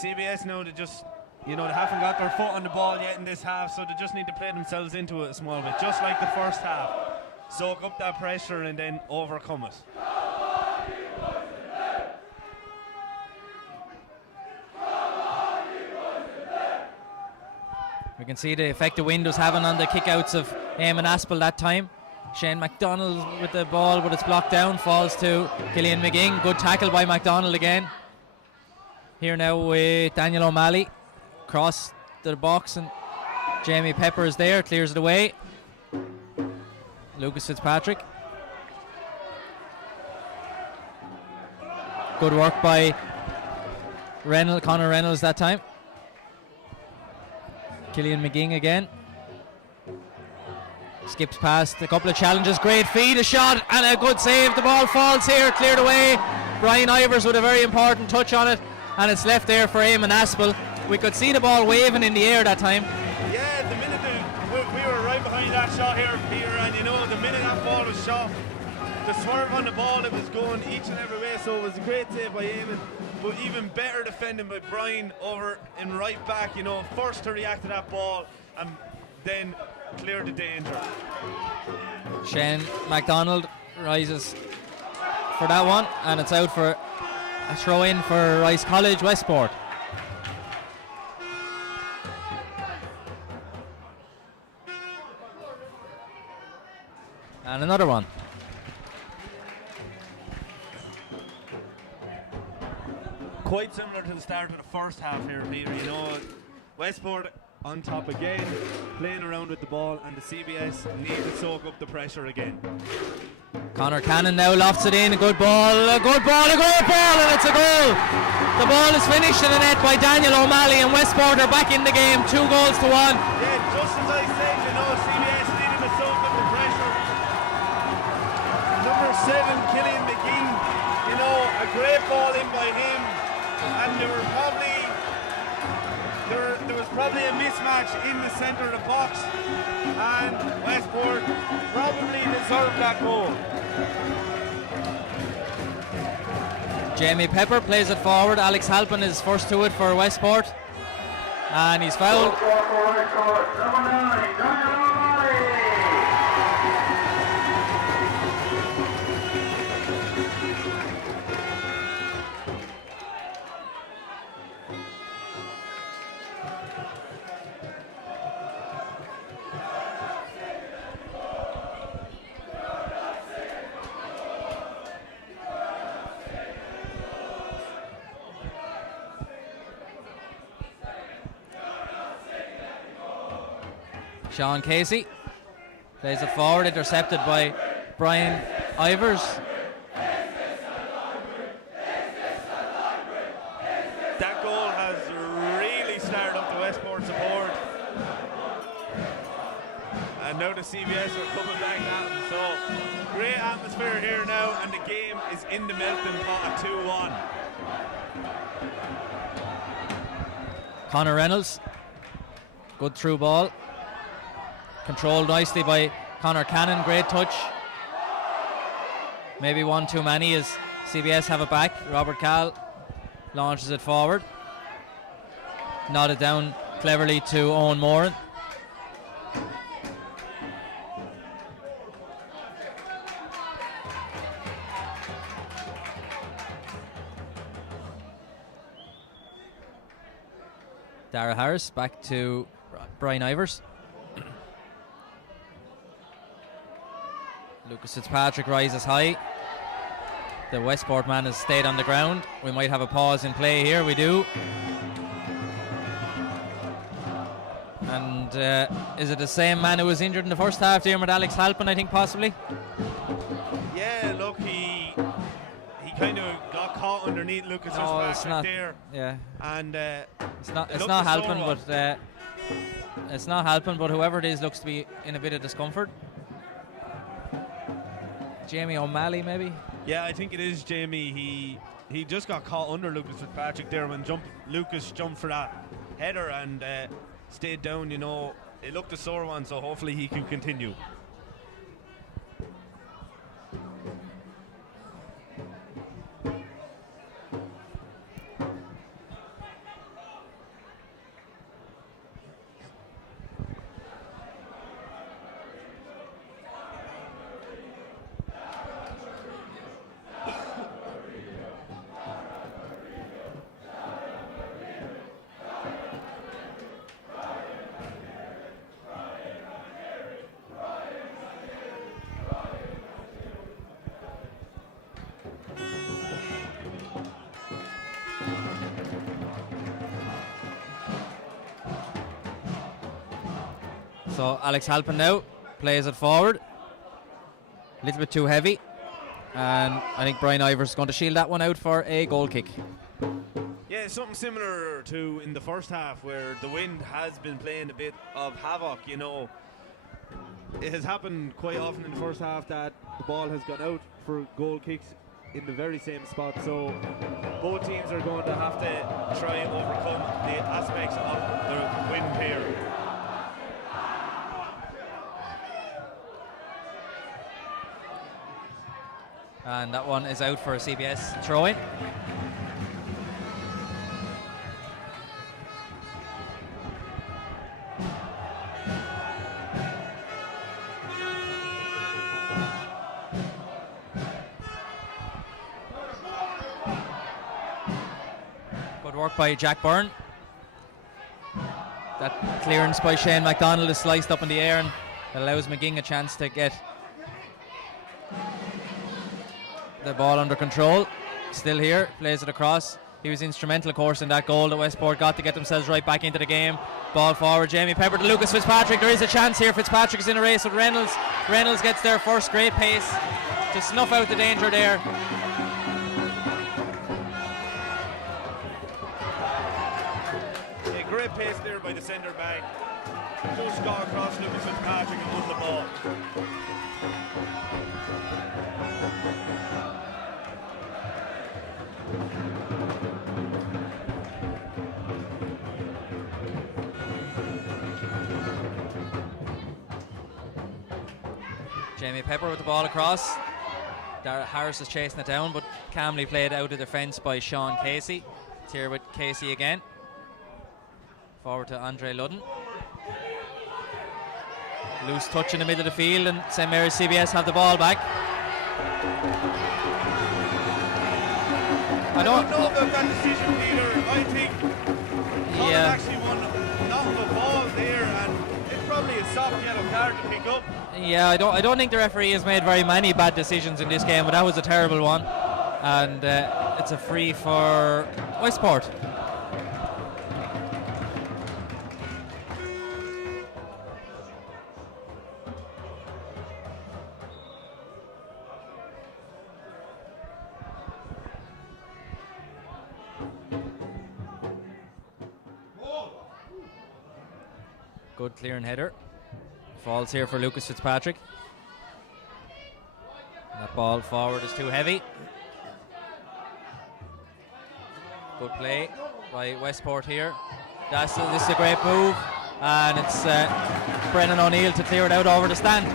CBS now, they just, you know, they haven't got their foot on the ball yet in this half, so they just need to play themselves into it a small bit, just like the first half. Soak up that pressure and then overcome it. We can see the effect the wind was having on the kickouts of Eamon Aspel that time. Shane MacDonald with the ball, but it's blocked down, falls to Killian McGing. Good tackle by MacDonald again. Here now with Daniel O'Malley. Cross to the box, and Jamie Pepper is there, clears it away. Lucas Fitzpatrick. Good work by Connor Reynolds that time. Killian McGing again. Skips past a couple of challenges. Great feed, a shot, and a good save. The ball falls here, cleared away. Brian Ivers with a very important touch on it, and it's left there for Eamon Aspel. We could see the ball waving in the air that time. Yeah, the minute we were right behind that shot here, Peter, and you know, the minute that ball was shot, the swerve on the ball, it was going each and every way, so it was a great save by Eamon. But even better defending by Brian over in right back, you know, first to react to that ball and then clear the danger. Shane MacDonald rises for that one, and it's out for a throw in for Rice College Westport. And another one. Quite similar to the start of the first half here, Peter. You know, Westport on top again, playing around with the ball, and the CBS need to soak up the pressure again. Connor Cannon now lofts it in. A good ball, a great ball, and it's a goal. The ball is finished in the net by Daniel O'Malley, and Westport are back in the game, 2-1. Yeah, just as I said, you know, CBS needed to soak up the pressure. Number 7, Killian McGing, you know, a great ball in by him. And there was probably a mismatch in the centre of the box, and Westport probably deserved that goal. Jamie Pepper plays it forward. Alex Halpin is first to it for Westport, and he's fouled. Sean Casey Plays it forward, intercepted by Brian Ivers. That goal has really started up the Westport support. And now the CBS are coming back at them. So great atmosphere here now, and the game is in the melting pot at 2-1. Conor Reynolds, good through ball, controlled nicely by Conor Cannon, great touch. Maybe one too many as CBS have it back. Robert Cal launches it forward, nodded down cleverly to Owen Moran. Dara Harris back to Brian Ivers. Lucas Fitzpatrick rises high. The Westport man has stayed on the ground. We might have a pause in play here. We do. And is it the same man who was injured in the first half, Dermot Alex Halpin, I think, possibly? Yeah, look, he kind of got caught underneath Lucas Fitzpatrick there. Yeah. And it's not Halpin, but it's not Halpin, but whoever it is looks to be in a bit of discomfort. Jamie O'Malley, maybe? Yeah, I think it is Jamie. He just got caught under Lucas Fitzpatrick there when Lucas jumped for that header and stayed down. You know, it looked a sore one, so hopefully he can continue. So Alex Halpin now plays it forward. A little bit too heavy. And I think Brian Ivers is going to shield that one out for a goal kick. Yeah, something similar to in the first half where the wind has been playing a bit of havoc, you know. It has happened quite often in the first half that the ball has gone out for goal kicks in the very same spot. So both teams are going to have to try and overcome the aspects of the wind here. And that one is out for a CBS throw-in. Good work by Jack Byrne. That clearance by Shane MacDonald is sliced up in the air and allows McGing a chance to get the ball under control. Still here, plays it across. He was instrumental, of course, in that goal that Westport got to get themselves right back into the game. Ball forward, Jamie Pepper to Lucas Fitzpatrick. There is a chance here. Fitzpatrick is in a race with Reynolds. Reynolds gets there first, great pace to snuff out the danger there. A great pace there by the centre back. Just got across Lucas Fitzpatrick and won the ball. Jamie Pepper with the ball across. Harris is chasing it down, but calmly played out of defence by Sean Casey. It's here with Casey again. Forward to Andre Ludden. Loose touch in the middle of the field, and St Mary's CBS have the ball back. I don't know about that decision, Peter. I think Colin actually won not the ball there, and it's probably a soft yellow card to pick up. Yeah, I don't think the referee has made very many bad decisions in this game, but that was a terrible one, and it's a free for Westport. Good clearing header. Falls here for Lucas Fitzpatrick. That ball forward is too heavy. Good play by Westport here. This is a great move, and it's Brennan O'Neill to clear it out over the stand.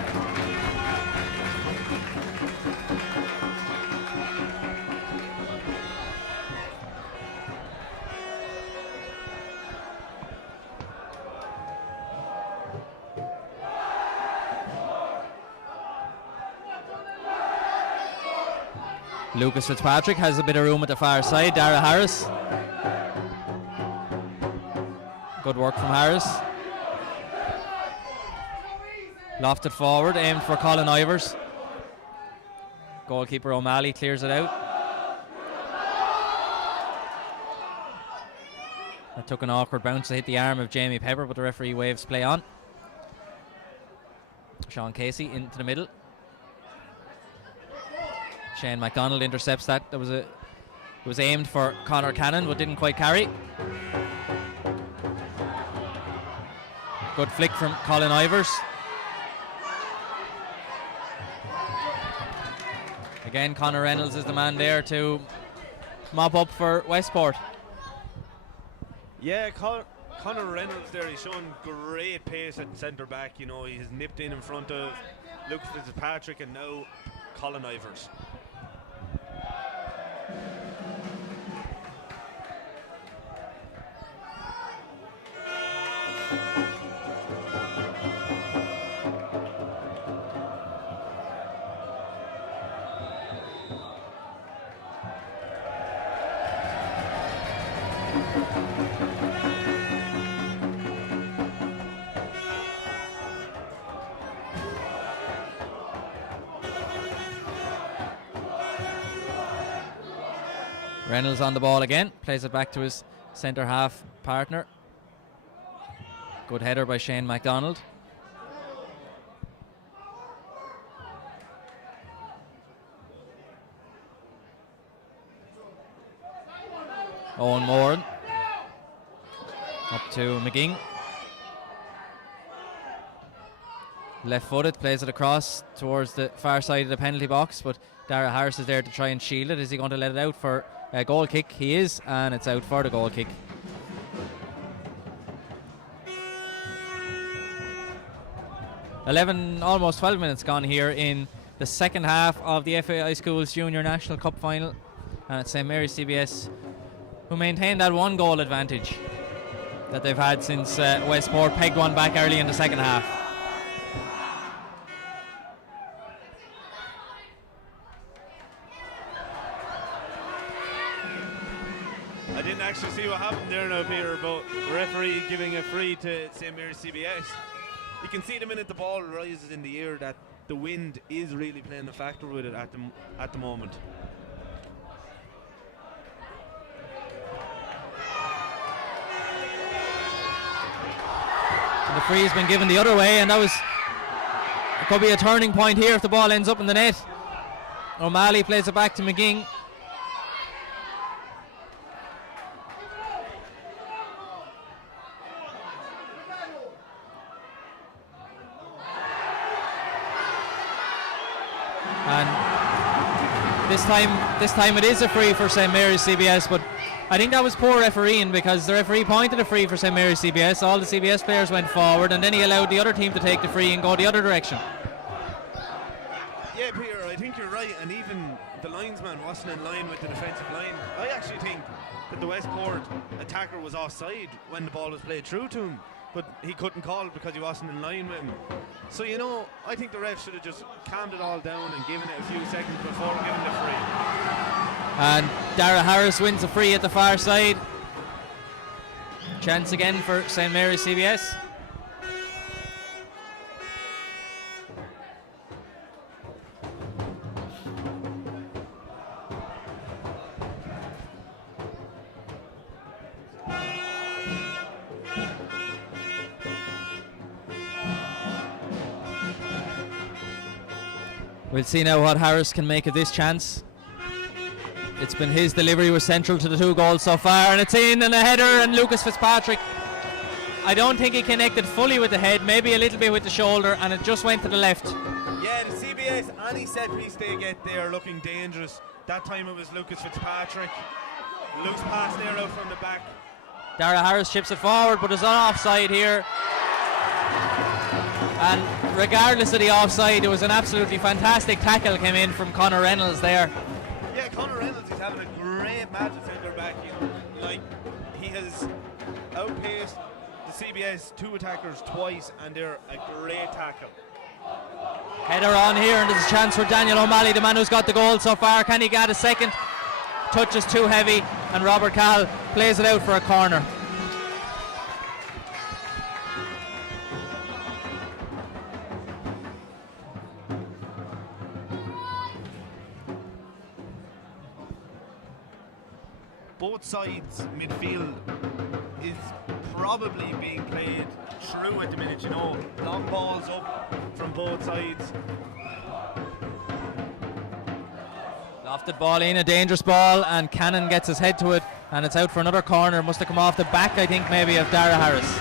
Lucas Fitzpatrick has a bit of room at the far side. Dara Harris. Good work from Harris. Lofted forward, aimed for Colin Ivers. Goalkeeper O'Malley clears it out. That took an awkward bounce to hit the arm of Jamie Pepper, but the referee waves play on. Sean Casey into the middle. Shane MacDonald intercepts that. It was aimed for Conor Cannon, but didn't quite carry. Good flick from Colin Ivers. Again, Conor Reynolds is the man there to mop up for Westport. Yeah, Conor Reynolds there, he's showing great pace at centre back. You know, he's nipped in front of Lucas Fitzpatrick and now Colin Ivers. Reynolds on the ball again, plays it back to his centre half partner. Good header by Shane MacDonald. Owen Moran up to McGing. Left footed, plays it across towards the far side of the penalty box, but Dara Harris is there to try and shield it. Is he going to let it out for a goal kick? He is, and it's out for the goal kick. Almost 12 minutes gone here in the second half of the FAI Schools Junior National Cup final, and it's St Mary's CBS who maintain that one goal advantage that they've had since Westport pegged one back early in the second half. I didn't actually see what happened there now, Peter, about the referee giving a free to St Mary's CBS. You can see the minute the ball rises in the air that the wind is really playing a factor with it at the moment. And the free has been given the other way, and it could be a turning point here if the ball ends up in the net. O'Malley plays it back to McGing. And this time it is a free for St Mary's CBS, but I think that was poor refereeing, because the referee pointed a free for St Mary's CBS. All the CBS players went forward, and then he allowed the other team to take the free and go the other direction. Yeah, Peter, I think you're right, and even the linesman wasn't in line with the defensive line. I actually think that the Westport attacker was offside when the ball was played through to him, but he couldn't call it because he wasn't in line with him. So, you know, I think the ref should have just calmed it all down and given it a few seconds before giving the free. And Dara Harris wins the free at the far side. Chance again for St Mary's CBS. We'll see now what Harris can make of this chance. It's been his delivery was central to the two goals so far, and it's in, and a header, and Lucas Fitzpatrick. I don't think he connected fully with the head, maybe a little bit with the shoulder, and it just went to the left. Yeah, the CBS, any set piece they get, they are looking dangerous. That time it was Lucas Fitzpatrick. Loose pass there out from the back. Dara Harris chips it forward, but is on offside here. And regardless of the offside, it was an absolutely fantastic tackle came in from Conor Reynolds there. Yeah, Conor Reynolds is having a great match at centre back. You know, like, he has outpaced the CBS two attackers twice, and they're a great tackle. Header on here, and there's a chance for Daniel O'Malley, the man who's got the goal so far. Can he get a second? Touch is too heavy, and Robert Cahill plays it out for a corner. Both sides midfield is probably being played through at the minute, you know. Long balls up from both sides. Lofted ball in, a dangerous ball, and Cannon gets his head to it, and it's out for another corner. Must have come off the back, I think, maybe of Dara Harris.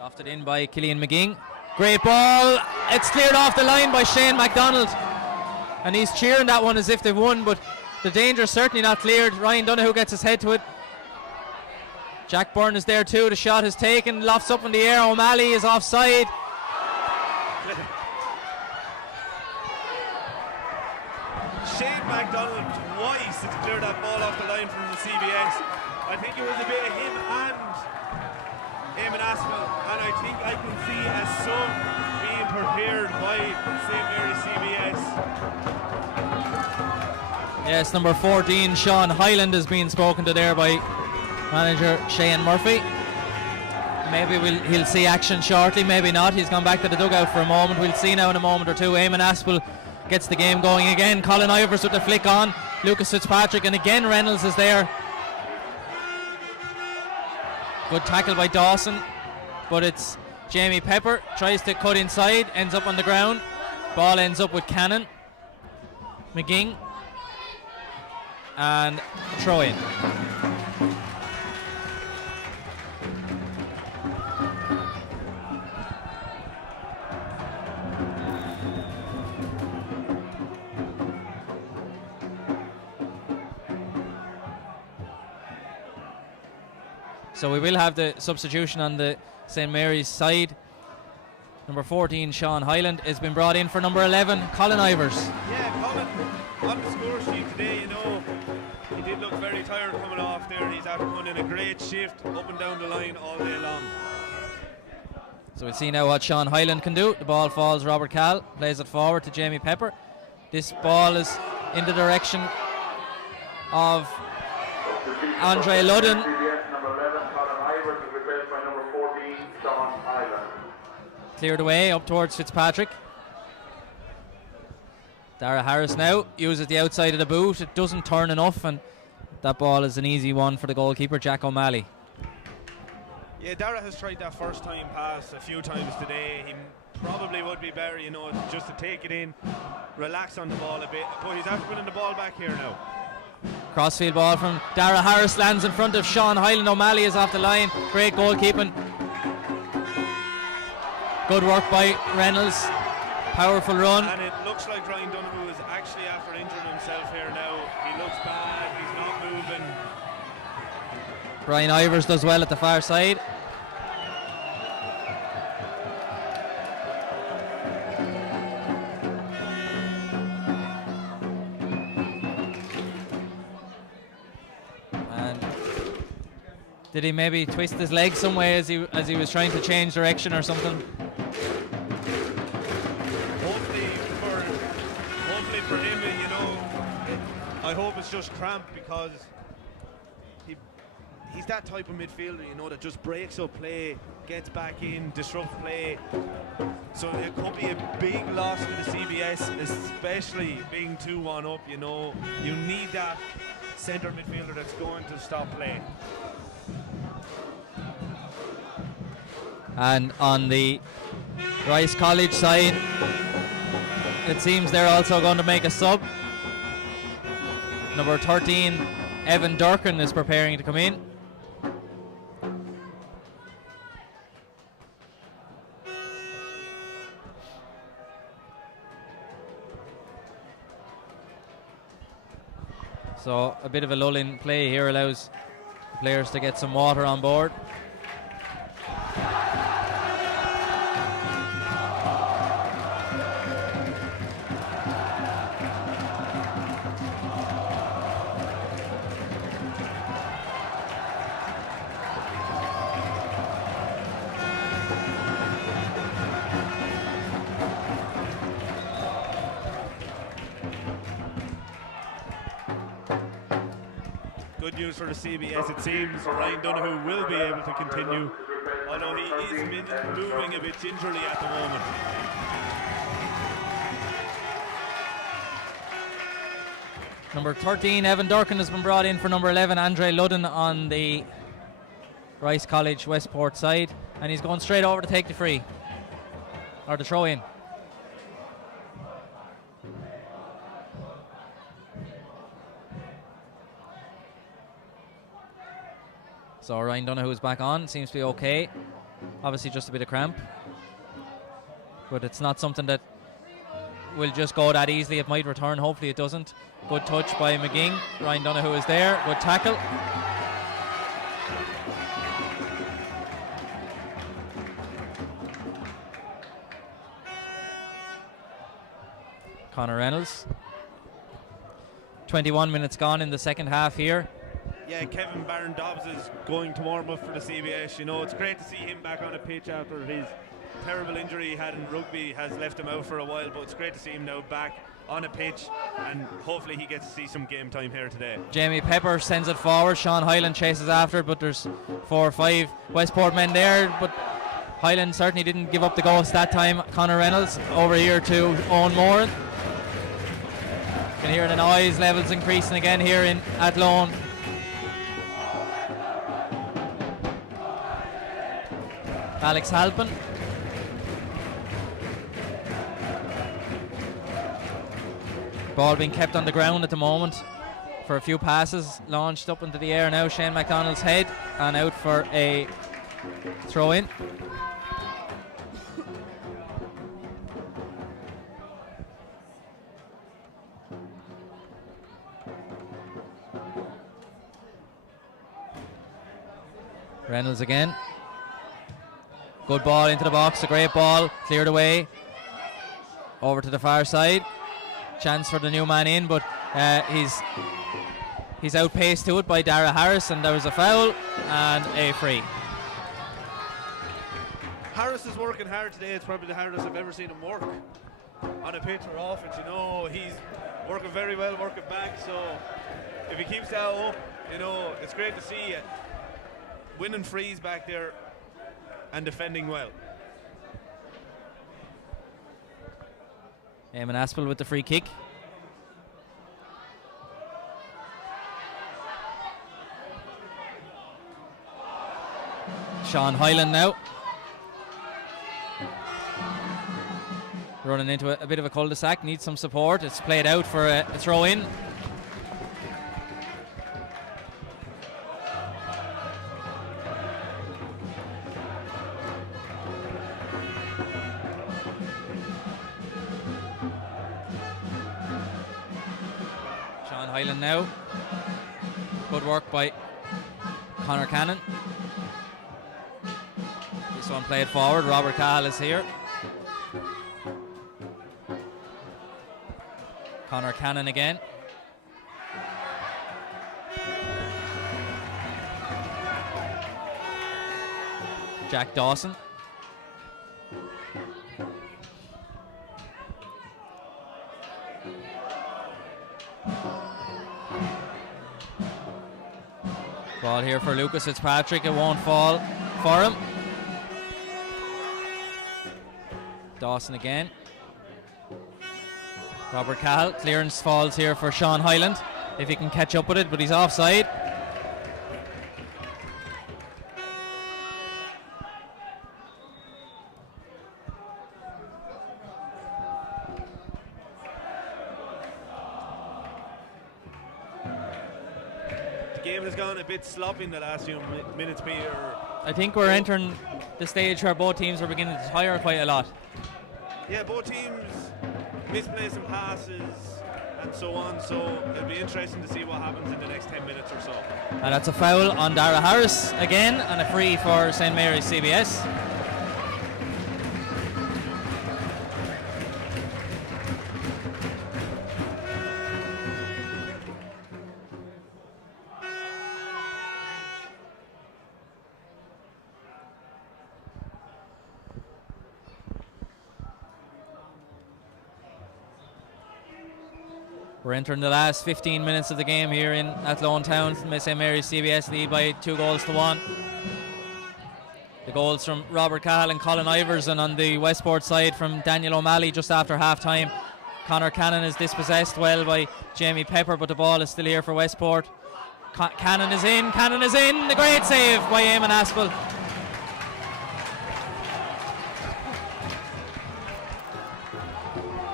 Lofted in by Killian McGing. Great ball. It's cleared off the line by Shane MacDonald. And he's cheering that one as if they've won, but the danger is certainly not cleared. Ryan Donoghue gets his head to it. Jack Byrne is there too. The shot is taken. Lofts up in the air. O'Malley is offside. Shane MacDonald twice to clear that ball off the line from the CBS. I think it was a bit of him and Eamon Aspel, and I think I can see a sub being prepared by St. Mary's CBS. Yes, number 14, Sean Hyland, is being spoken to there by manager Shane Murphy. Maybe he'll see action shortly, maybe not. He's gone back to the dugout for a moment. We'll see now in a moment or two. Eamon Aspel gets the game going again. Colin Ivers with the flick on. Lucas Fitzpatrick, and again Reynolds is there. Good tackle by Dawson, but it's Jamie Pepper, tries to cut inside, ends up on the ground. Ball ends up with Cannon. McGing, and throw in. So we will have the substitution on the St. Mary's side. Number 14, Sean Hyland, has been brought in for number 11, Colin Ivers. Yeah, Colin, on the score sheet today, you know, he did look very tired coming off there. He's after putting in a great shift up and down the line all day long. So we'll see now what Sean Hyland can do. The ball falls, Robert Cahill plays it forward to Jamie Pepper. This ball is in the direction of Andre Ludden. Cleared away up towards Fitzpatrick. Dara Harris now uses the outside of the boot. It doesn't turn enough, and that ball is an easy one for the goalkeeper, Jack O'Malley. Yeah, Dara has tried that first time pass a few times today. He probably would be better, you know, just to take it in, relax on the ball a bit, but he's after putting the ball back here now. Crossfield ball from Dara Harris lands in front of Sean Hyland. O'Malley is off the line. Great goalkeeping. Good work by Reynolds. Powerful run. And it looks like Ryan Donoghue is actually after injuring himself here now. He looks bad. He's not moving. Brian Ivers does well at the far side. And did he maybe twist his leg some way as he was trying to change direction or something? Hopefully for him, you know, I hope it's just cramp, because he's that type of midfielder, you know, that just breaks up play, gets back in, disrupts play. So it could be a big loss to the CBS, especially being 2-1 up, you know. You need that centre midfielder that's going to stop play. And on the Rice College side, it seems they're also going to make a sub. Number 13, Evan Durkin, is preparing to come in. So a bit of a lull in play here allows the players to get some water on board. Good news for the CBS. It seems Ryan Donoghue will be able to continue, although he is moving a bit gingerly at the moment. Number 13, Evan Durkin, has been brought in for number 11, Andre Ludden, on the Rice College Westport side, and he's going straight over to take the free, or the throw in. So Ryan Donoghue is back on, seems to be okay. Obviously just a bit of cramp, but it's not something that will just go that easily. It might return, hopefully it doesn't. Good touch by McGing. Ryan Donoghue is there, good tackle. Conor Reynolds. 21 minutes gone in the second half here. Yeah, Kevin Barron-Dobbs is going to warm up for the CBS. You know, it's great to see him back on a pitch after his terrible injury he had in rugby has left him out for a while, but it's great to see him now back on a pitch, and hopefully he gets to see some game time here today. Jamie Pepper sends it forward. Sean Hyland chases after it, but there's 4 or 5 Westport men there, but Hyland certainly didn't give up the ghost that time. Conor Reynolds over here to Owen Moran. You can hear the noise levels increasing again here in Athlone. Alex Halpin. Ball being kept on the ground at the moment for a few passes, launched up into the air now. Shane McDonald's head and out for a throw in. Reynolds again. Good ball into the box, a great ball, cleared away. Over to the far side. Chance for the new man in, but he's outpaced to it by Dara Harris, and there was a foul and a free. Harris is working hard today. It's probably the hardest I've ever seen him work on a pitch or off it. You know, he's working very well, working back, so if he keeps that up, you know, it's great to see winning frees back there and defending well. Eamon Aspel with the free kick. Sean Hyland now. Running into a bit of a cul-de-sac, needs some support. It's played out for a throw in. Highland now. Good work by Conor Cannon. This one played forward. Robert Cahill is here. Conor Cannon again. Jack Dawson. Ball here for Lucas Fitzpatrick. It won't fall for him. Dawson again. Robert Cahill. Clearance falls here for Sean Hyland, if he can catch up with it, but he's offside. game has gone a bit sloppy in the last few minutes, Peter. I think we're entering the stage where both teams are beginning to tire quite a lot. Yeah, both teams misplacing passes and so on, so it'll be interesting to see what happens in the next 10 minutes or so. And that's a foul on Dara Harris again, and a free for St. Mary's CBS. We're entering the last 15 minutes of the game here in Athlone Town. St. Mary's CBS lead by 2-1. The goals from Robert Cahill and Colin Iverson on the Westport side from Daniel O'Malley just after half time. Conor Cannon is dispossessed well by Jamie Pepper, but the ball is still here for Westport. Cannon is in, the great save by Eamon Aspel.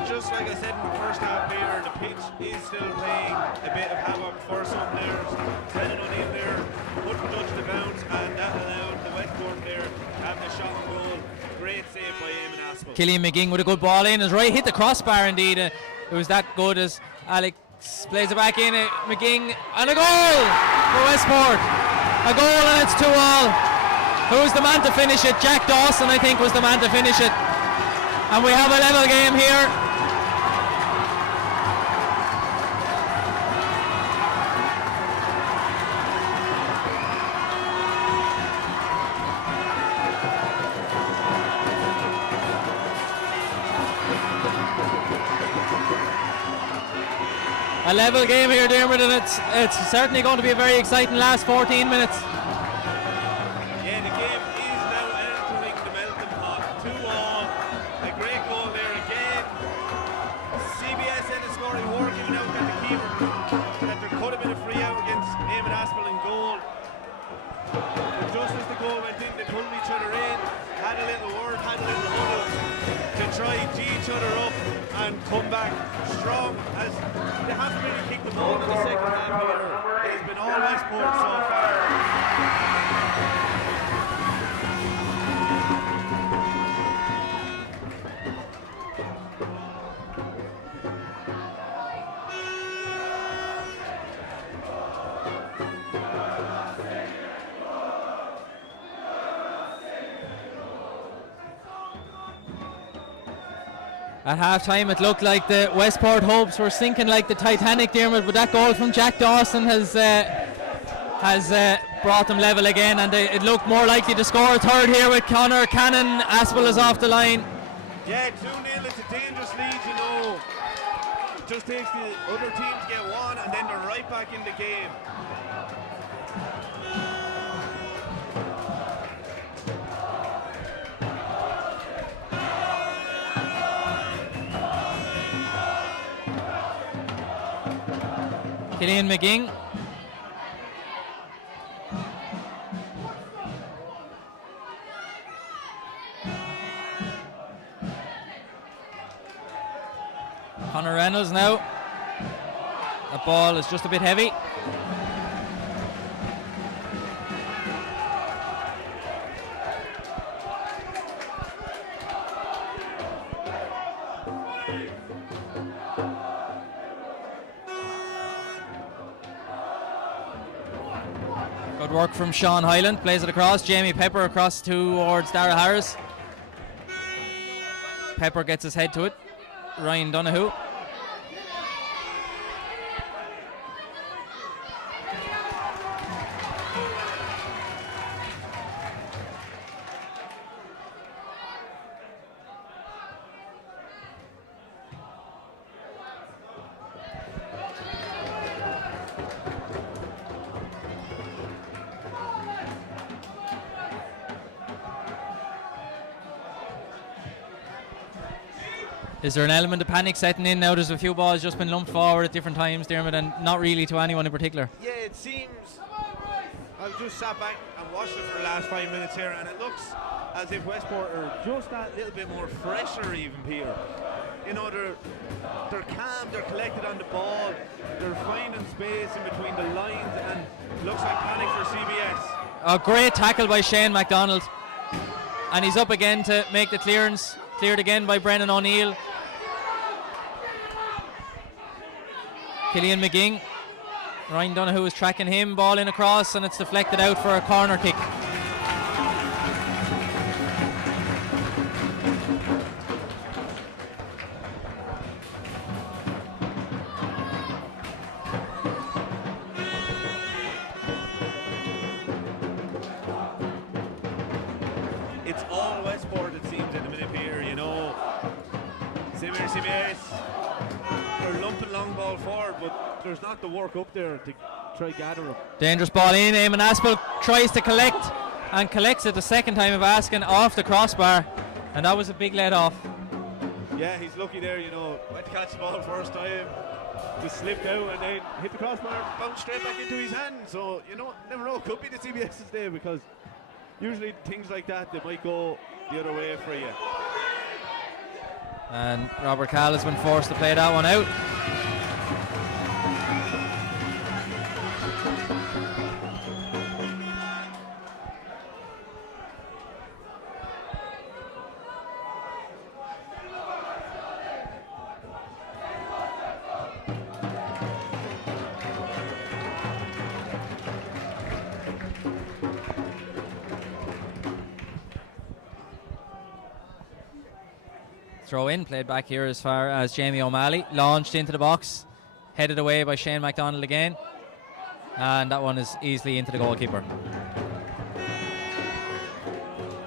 Just like I said in the first half here, the pitch is still playing a bit of havoc for some players. Brennan O'Neill there couldn't touch the bounce, and that allowed the Westport player to have the shot on goal. Great save by Eamon Aspel. Killian McGing with a good ball in. His right hit the crossbar indeed. It was that good as Alex plays it back in. McGing and a goal for Westport. A goal and it's 2-2. Who's the man to finish it? Jack Dawson, I think, was the man to finish it. And we have a level game here. A level game here, Dermot, and it's certainly going to be a very exciting last 14 minutes. Yeah, the game is now entering the melting pot. 2-2. A great goal there again. CBS had a scoring war giving out at the keeper that there could have been a free out against Eamon Aspel in goal. But just as the goal went in, they pulled each other in, had a little word, had a little huddle to try to G each other up and come back strong, as they haven't really kicked the ball in the second half here. It's been all Westport so far. At half-time, it looked like the Westport hopes were sinking like the Titanic, Dermot, but that goal from Jack Dawson has brought them level again, and it looked more likely to score a third here with Conor Cannon. Aspel is off the line. Yeah, 2-0, it's a dangerous lead, you know. It just takes the other team to get one, and then they're right back in the game. Killian McGing. Conor Reynolds now. That ball is just a bit heavy. Good work from Sean Hyland, plays it across. Jamie Pepper across towards Dara Harris. Pepper gets his head to it. Ryan Donahue. Is there an element of panic setting in now? There's a few balls just been lumped forward at different times, Dermot, and not really to anyone in particular. Yeah, it seems. I've just sat back and watched it for the last 5 minutes here, and it looks as if Westport are just that little bit more fresher even here. you know, they're calm, they're collected on the ball, they're finding space in between the lines, and looks like panic for CBS. A great tackle by Shane MacDonald, and he's up again to make the clearance. Cleared again by Brennan O'Neill. Killian McGing. Ryan Donoghue is tracking him, ball in across, and it's deflected out for a corner kick. It's all Westport, it seems, in the minute here, you know. CBS, they're lumping long ball forward, but there's not the work up there to try gather them. Dangerous ball in. Eamon Aspel tries to collect and collects it the second time of asking off the crossbar, and that was a big let off. Yeah, he's lucky there, you know. Went to catch the ball first time, just slipped out and then hit the crossbar, bounced straight back into his hand. So, you know, never know, could be the CBS's day, because usually things like that, they might go the other way for you. And Robert Cahill has been forced to play that one out. Throw in, played back here as far as Jamie O'Malley. Launched into the box, headed away by Shane MacDonald again. And that one is easily into the goalkeeper.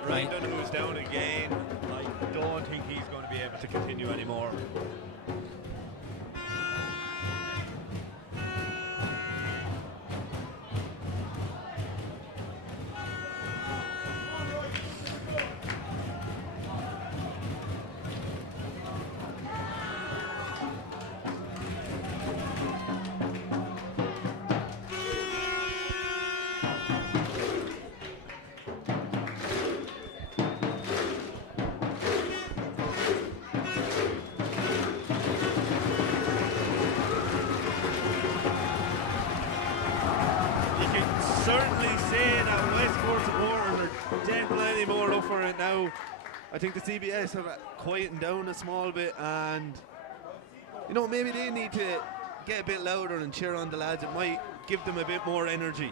Ryan Donoghue is down again. I don't think he's going to be able to continue anymore. Certainly say that Westport supporters are definitely more up for it now. I think the CBS have quietened down a small bit, and you know, maybe they need to get a bit louder and cheer on the lads. It might give them a bit more energy.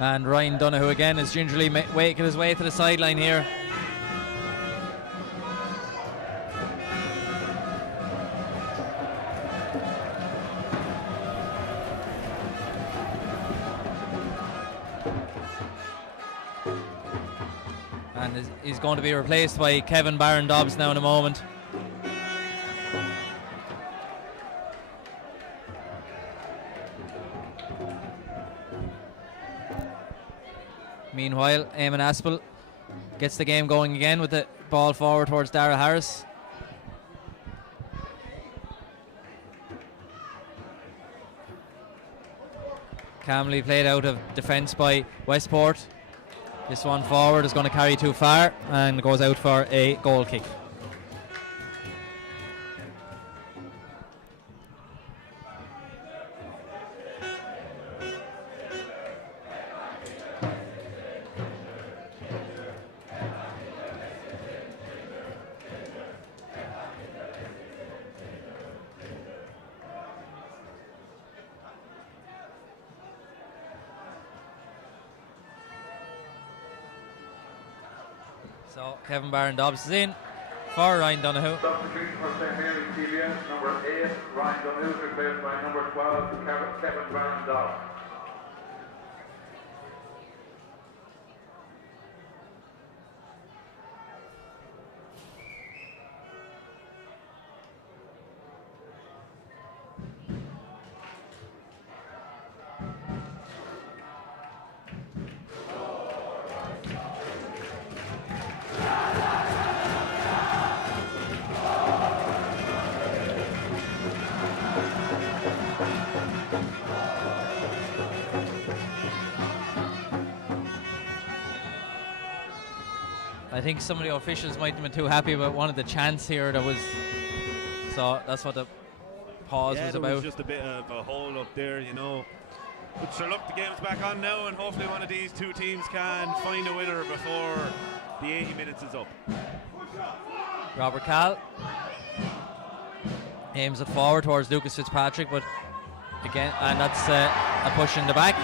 And Ryan Donoghue again is gingerly making his way to the sideline here. And he's going to be replaced by Kevin Barron-Dobbs now in a moment. Meanwhile, Eamon Aspel gets the game going again with the ball forward towards Dara Harris. Calmly played out of defence by Westport. This one forward is going to carry too far and goes out for a goal kick. So Kevin Barron-Dobbs is in for Ryan Donoghue. Substitution for St. Mary's CBS, number 8, Ryan Donoghue, replaced by number 12, Kevin Barron-Dobbs. I think some of the officials might have been too happy about one of the chants here. So that's what the pause was there about. was just a bit of a hole up there, you know. But sure, look, the game's back on now, and hopefully one of these two teams can find a winner before the 80 minutes is up. Robert Cal aims it forward towards Lucas Fitzpatrick, but again, and that's a push in the back.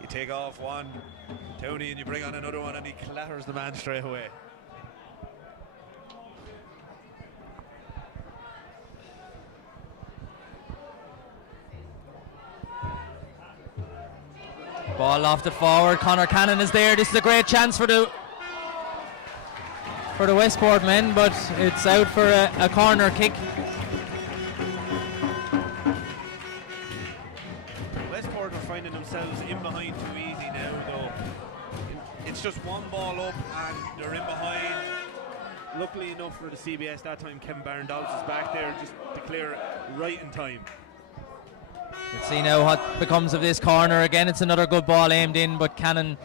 You take off one, Tony, and you bring on another one, and he clatters the man straight away. Ball lofted forward. Conor Cannon is there. This is a great chance for the Westport men, but it's out for a corner kick. Westport are finding themselves in behind too easy now, though. It's just one ball up and they're in behind. Luckily enough for the CBS that time, Kevin Barron-Dobbs is back there just to clear it right in time. Let's see now what becomes of this corner. Again, it's another good ball aimed in, but Cannon,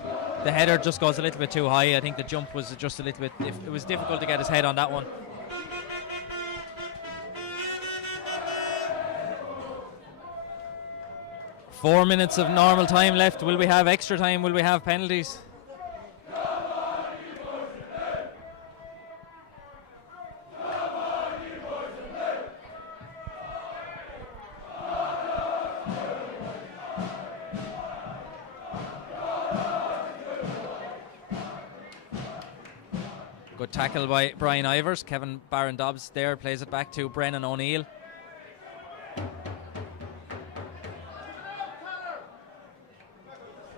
the header just goes a little bit too high. I think the jump was just a little bit, it was difficult to get his head on that one. Four minutes of normal time left. Will we have extra time? Will we have penalties? Good tackle by Brian Ivers. Kevin Barron-Dobbs there plays it back to Brennan O'Neill.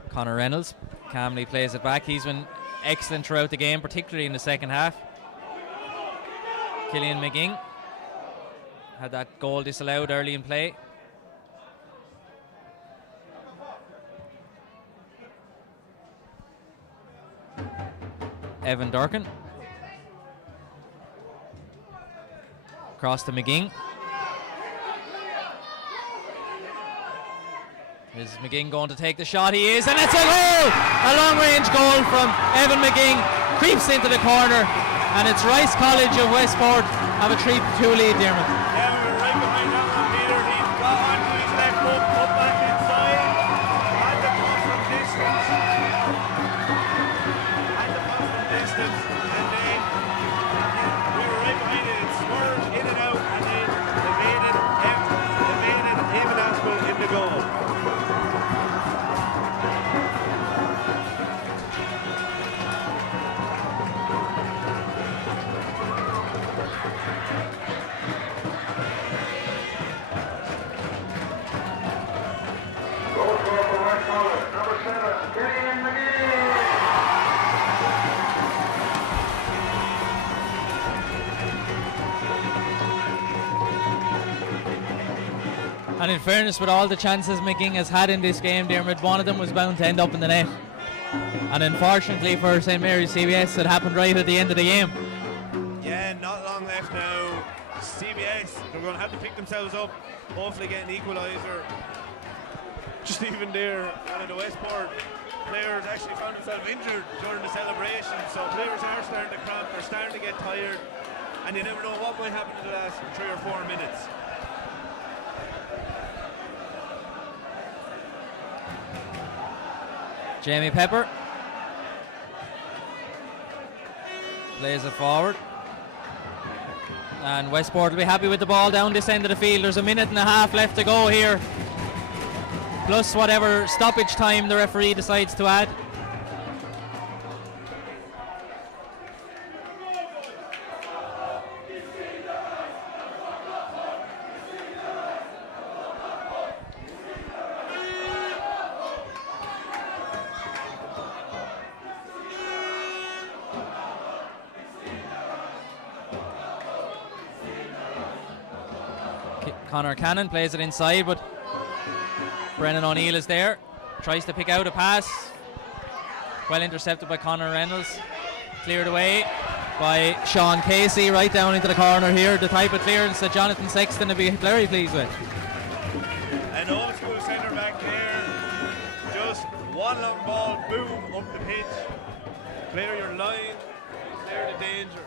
Conor Reynolds calmly plays it back. He's been excellent throughout the game, particularly in the second half. Killian McGing had that goal disallowed early in play. Evan Durkin. Across to McGing. Is McGing going to take the shot? He is, and it's a goal! A long-range goal from Evan McGing. Creeps into the corner, and it's Rice College of Westport have a 3-2 lead, Dermot. Yeah, we were right behind that one, Peter. He's got onto his left foot, up back inside, and the ball from distance. And then we were right behind it. It swerved in and out, and then evaded Eamon Aspel in the goal. Goal scorer for West College, number 7, Killian McGee. And in fairness, with all the chances McGing has had in this game, Dermot, one of them was bound to end up in the net. And unfortunately for St. Mary's CBS, it happened right at the end of the game. Yeah, not long left now. CBS, they're going to have to pick themselves up, hopefully get an equaliser. Just even there, one of the Westport players actually found himself injured during the celebration, so players are starting to cramp, they're starting to get tired, and you never know what might happen in the last 3 or 4 minutes. Jamie Pepper plays it forward, and Westport will be happy with the ball down this end of the field. There's a minute and a half left to go here, plus whatever stoppage time the referee decides to add. Conor Cannon plays it inside, but Brennan O'Neill is there, tries to pick out a pass, well intercepted by Conor Reynolds, cleared away, by Sean Casey right down into the corner here. The type of clearance that Jonathan Sexton would be very pleased with. An old school centre back there. Just one long ball, boom, up the pitch. Clear your line, clear the danger.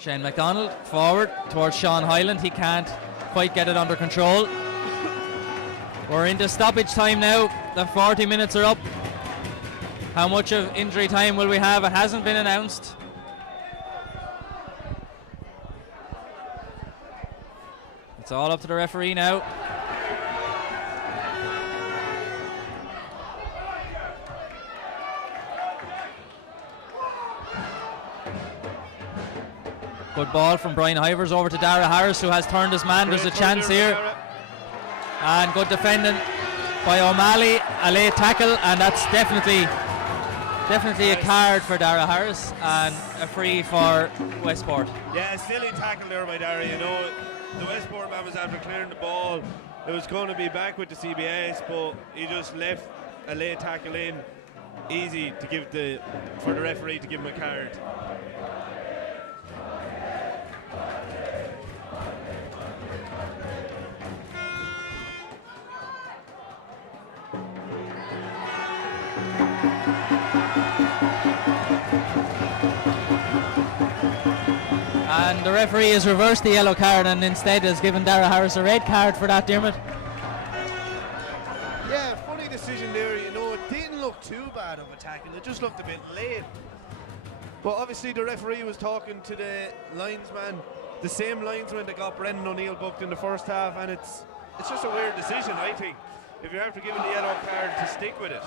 Shane McDonald forward towards Sean Hyland. He can't quite get it under control. We're into stoppage time now. The 40 minutes are up. How much of injury time will we have? It hasn't been announced. It's all up to the referee now. Good ball from Brian Ivers over to Dara Harris, who has turned his man. There's a chance here. And good defending by O'Malley. A late tackle, and that's definitely a card for Dara Harris and a free for Westport. Yeah, a silly tackle there by Dara. You know, the Westport man was after clearing the ball. It was going to be back with the CBS, but he just left a late tackle in. Easy to give for the referee to give him a card. And the referee has reversed the yellow card and instead has given Dara Harris a red card for that, Dermot. Yeah, funny decision there. You know, it didn't look too bad of a tackle. It just looked a bit late. But obviously the referee was talking to the linesman, the same linesman that got Brendan O'Neill booked in the first half, and it's just a weird decision, I think. If you're after giving the yellow card, to stick with it.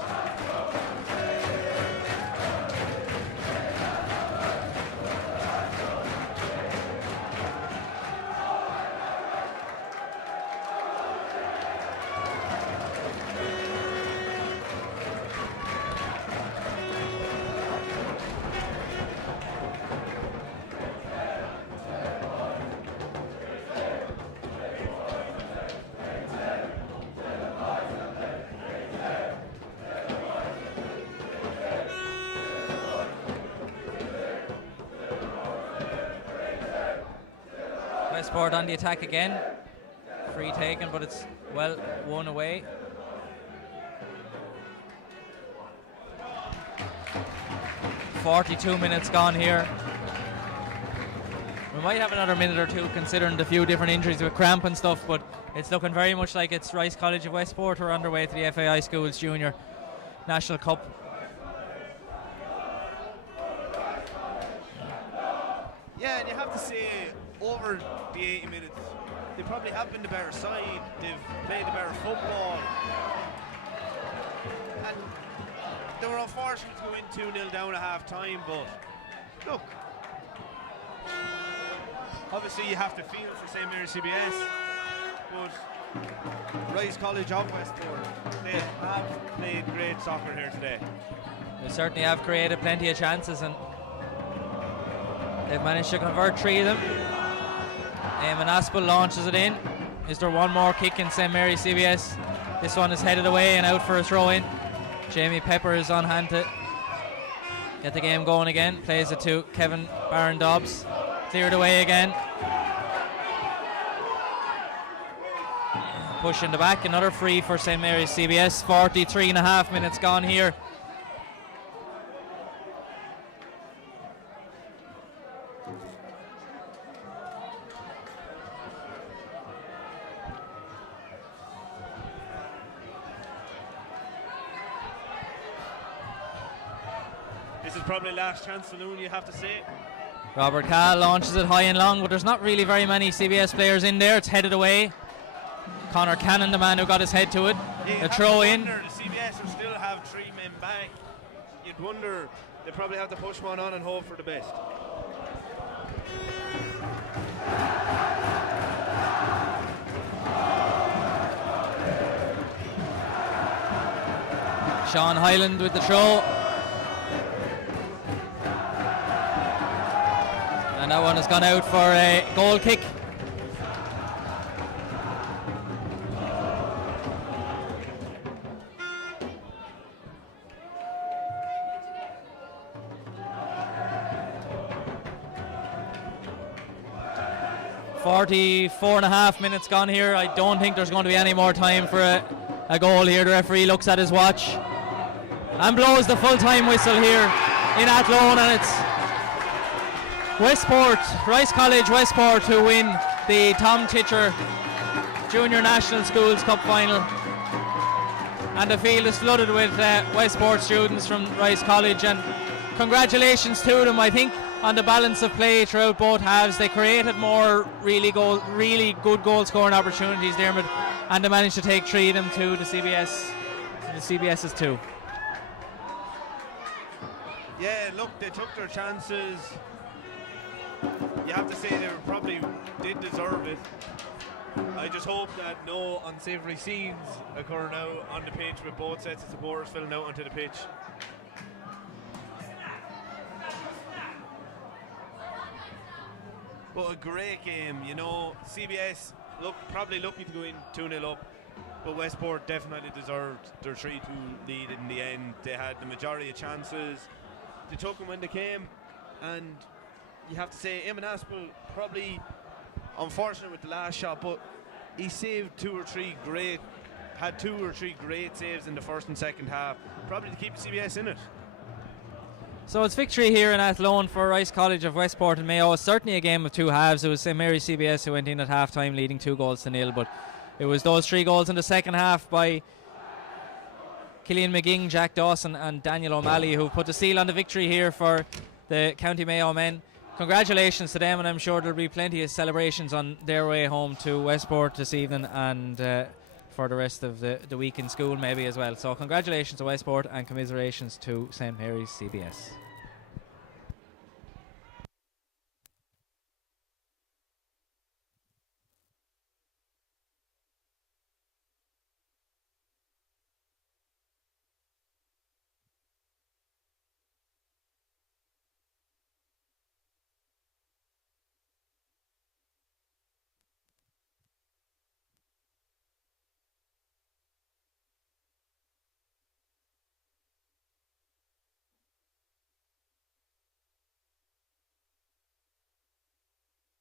Westport on the attack again. Free taken, but it's well won away. "42 minutes gone here. We might have another minute or two considering the few different injuries with cramp and stuff, but it's looking very much like it's Rice College of Westport who are underway to the FAI Schools Junior National Cup. Yeah, and you have to say, over the 80 minutes, they probably have been the better side. They've played the better football. And they were unfortunate to go in 2-0 down at half time, but look, obviously you have to feel for St. Mary's CBS, but Rice College of Westport, they have played great soccer here today. They certainly have created plenty of chances, and they've managed to convert 3 of them. Eamon Aspel launches it in. Is there one more kick in St. Mary's CBS? This one is headed away and out for a throw in. Jamie Pepper is on hand to get the game going again. Plays it to Kevin Barron Dobbs. Cleared away again. Push in the back. Another free for St. Mary's CBS. 43.5 minutes gone here. This is probably last chance saloon, you have to say. Robert Cahill launches it high and long, but there's not really very many CBS players in there. It's headed away. Connor Cannon, the man who got his head to it. A throw in. The CBS will still have 3 men back. You'd wonder, they probably have to push one on and hope for the best. Sean Hyland with the throw. And that one has gone out for a goal kick. 44.5 minutes gone here. I don't think there's going to be any more time for a goal here. The referee looks at his watch and blows the full-time whistle here in Athlone, and it's Westport, Rice College Westport, who win the Tom Ticher Junior National Schools Cup final. And the field is flooded with Westport students from Rice College, and congratulations to them. I think on the balance of play throughout both halves, they created more really good goal scoring opportunities, Dermot, and they managed to take 3 of them to the CBS's 2. Yeah, look, they took their chances. You have to say they probably did deserve it. I just hope that no unsavoury scenes occur now on the pitch with both sets of supporters filling out onto the pitch. But a great game, you know. CBS probably lucky to go in 2-0 up, but Westport definitely deserved their 3-2 lead in the end. They had the majority of chances. They took them when they came, and you have to say Eamon Aspel probably unfortunate with the last shot, but he saved 2 or 3 great saves in the first and second half, probably to keep the CBS in it. So it's victory here in Athlone for Rice College of Westport and Mayo. It's certainly a game of 2 halves. It was St Mary's CBS who went in at half time leading 2-0, but it was those 3 goals in the second half by Killian McGing, Jack Dawson and Daniel O'Malley who put the seal on the victory here for the County Mayo men. Congratulations to them, and I'm sure there'll be plenty of celebrations on their way home to Westport this evening and for the rest of the week in school maybe as well. So congratulations to Westport and commiserations to St Mary's CBS.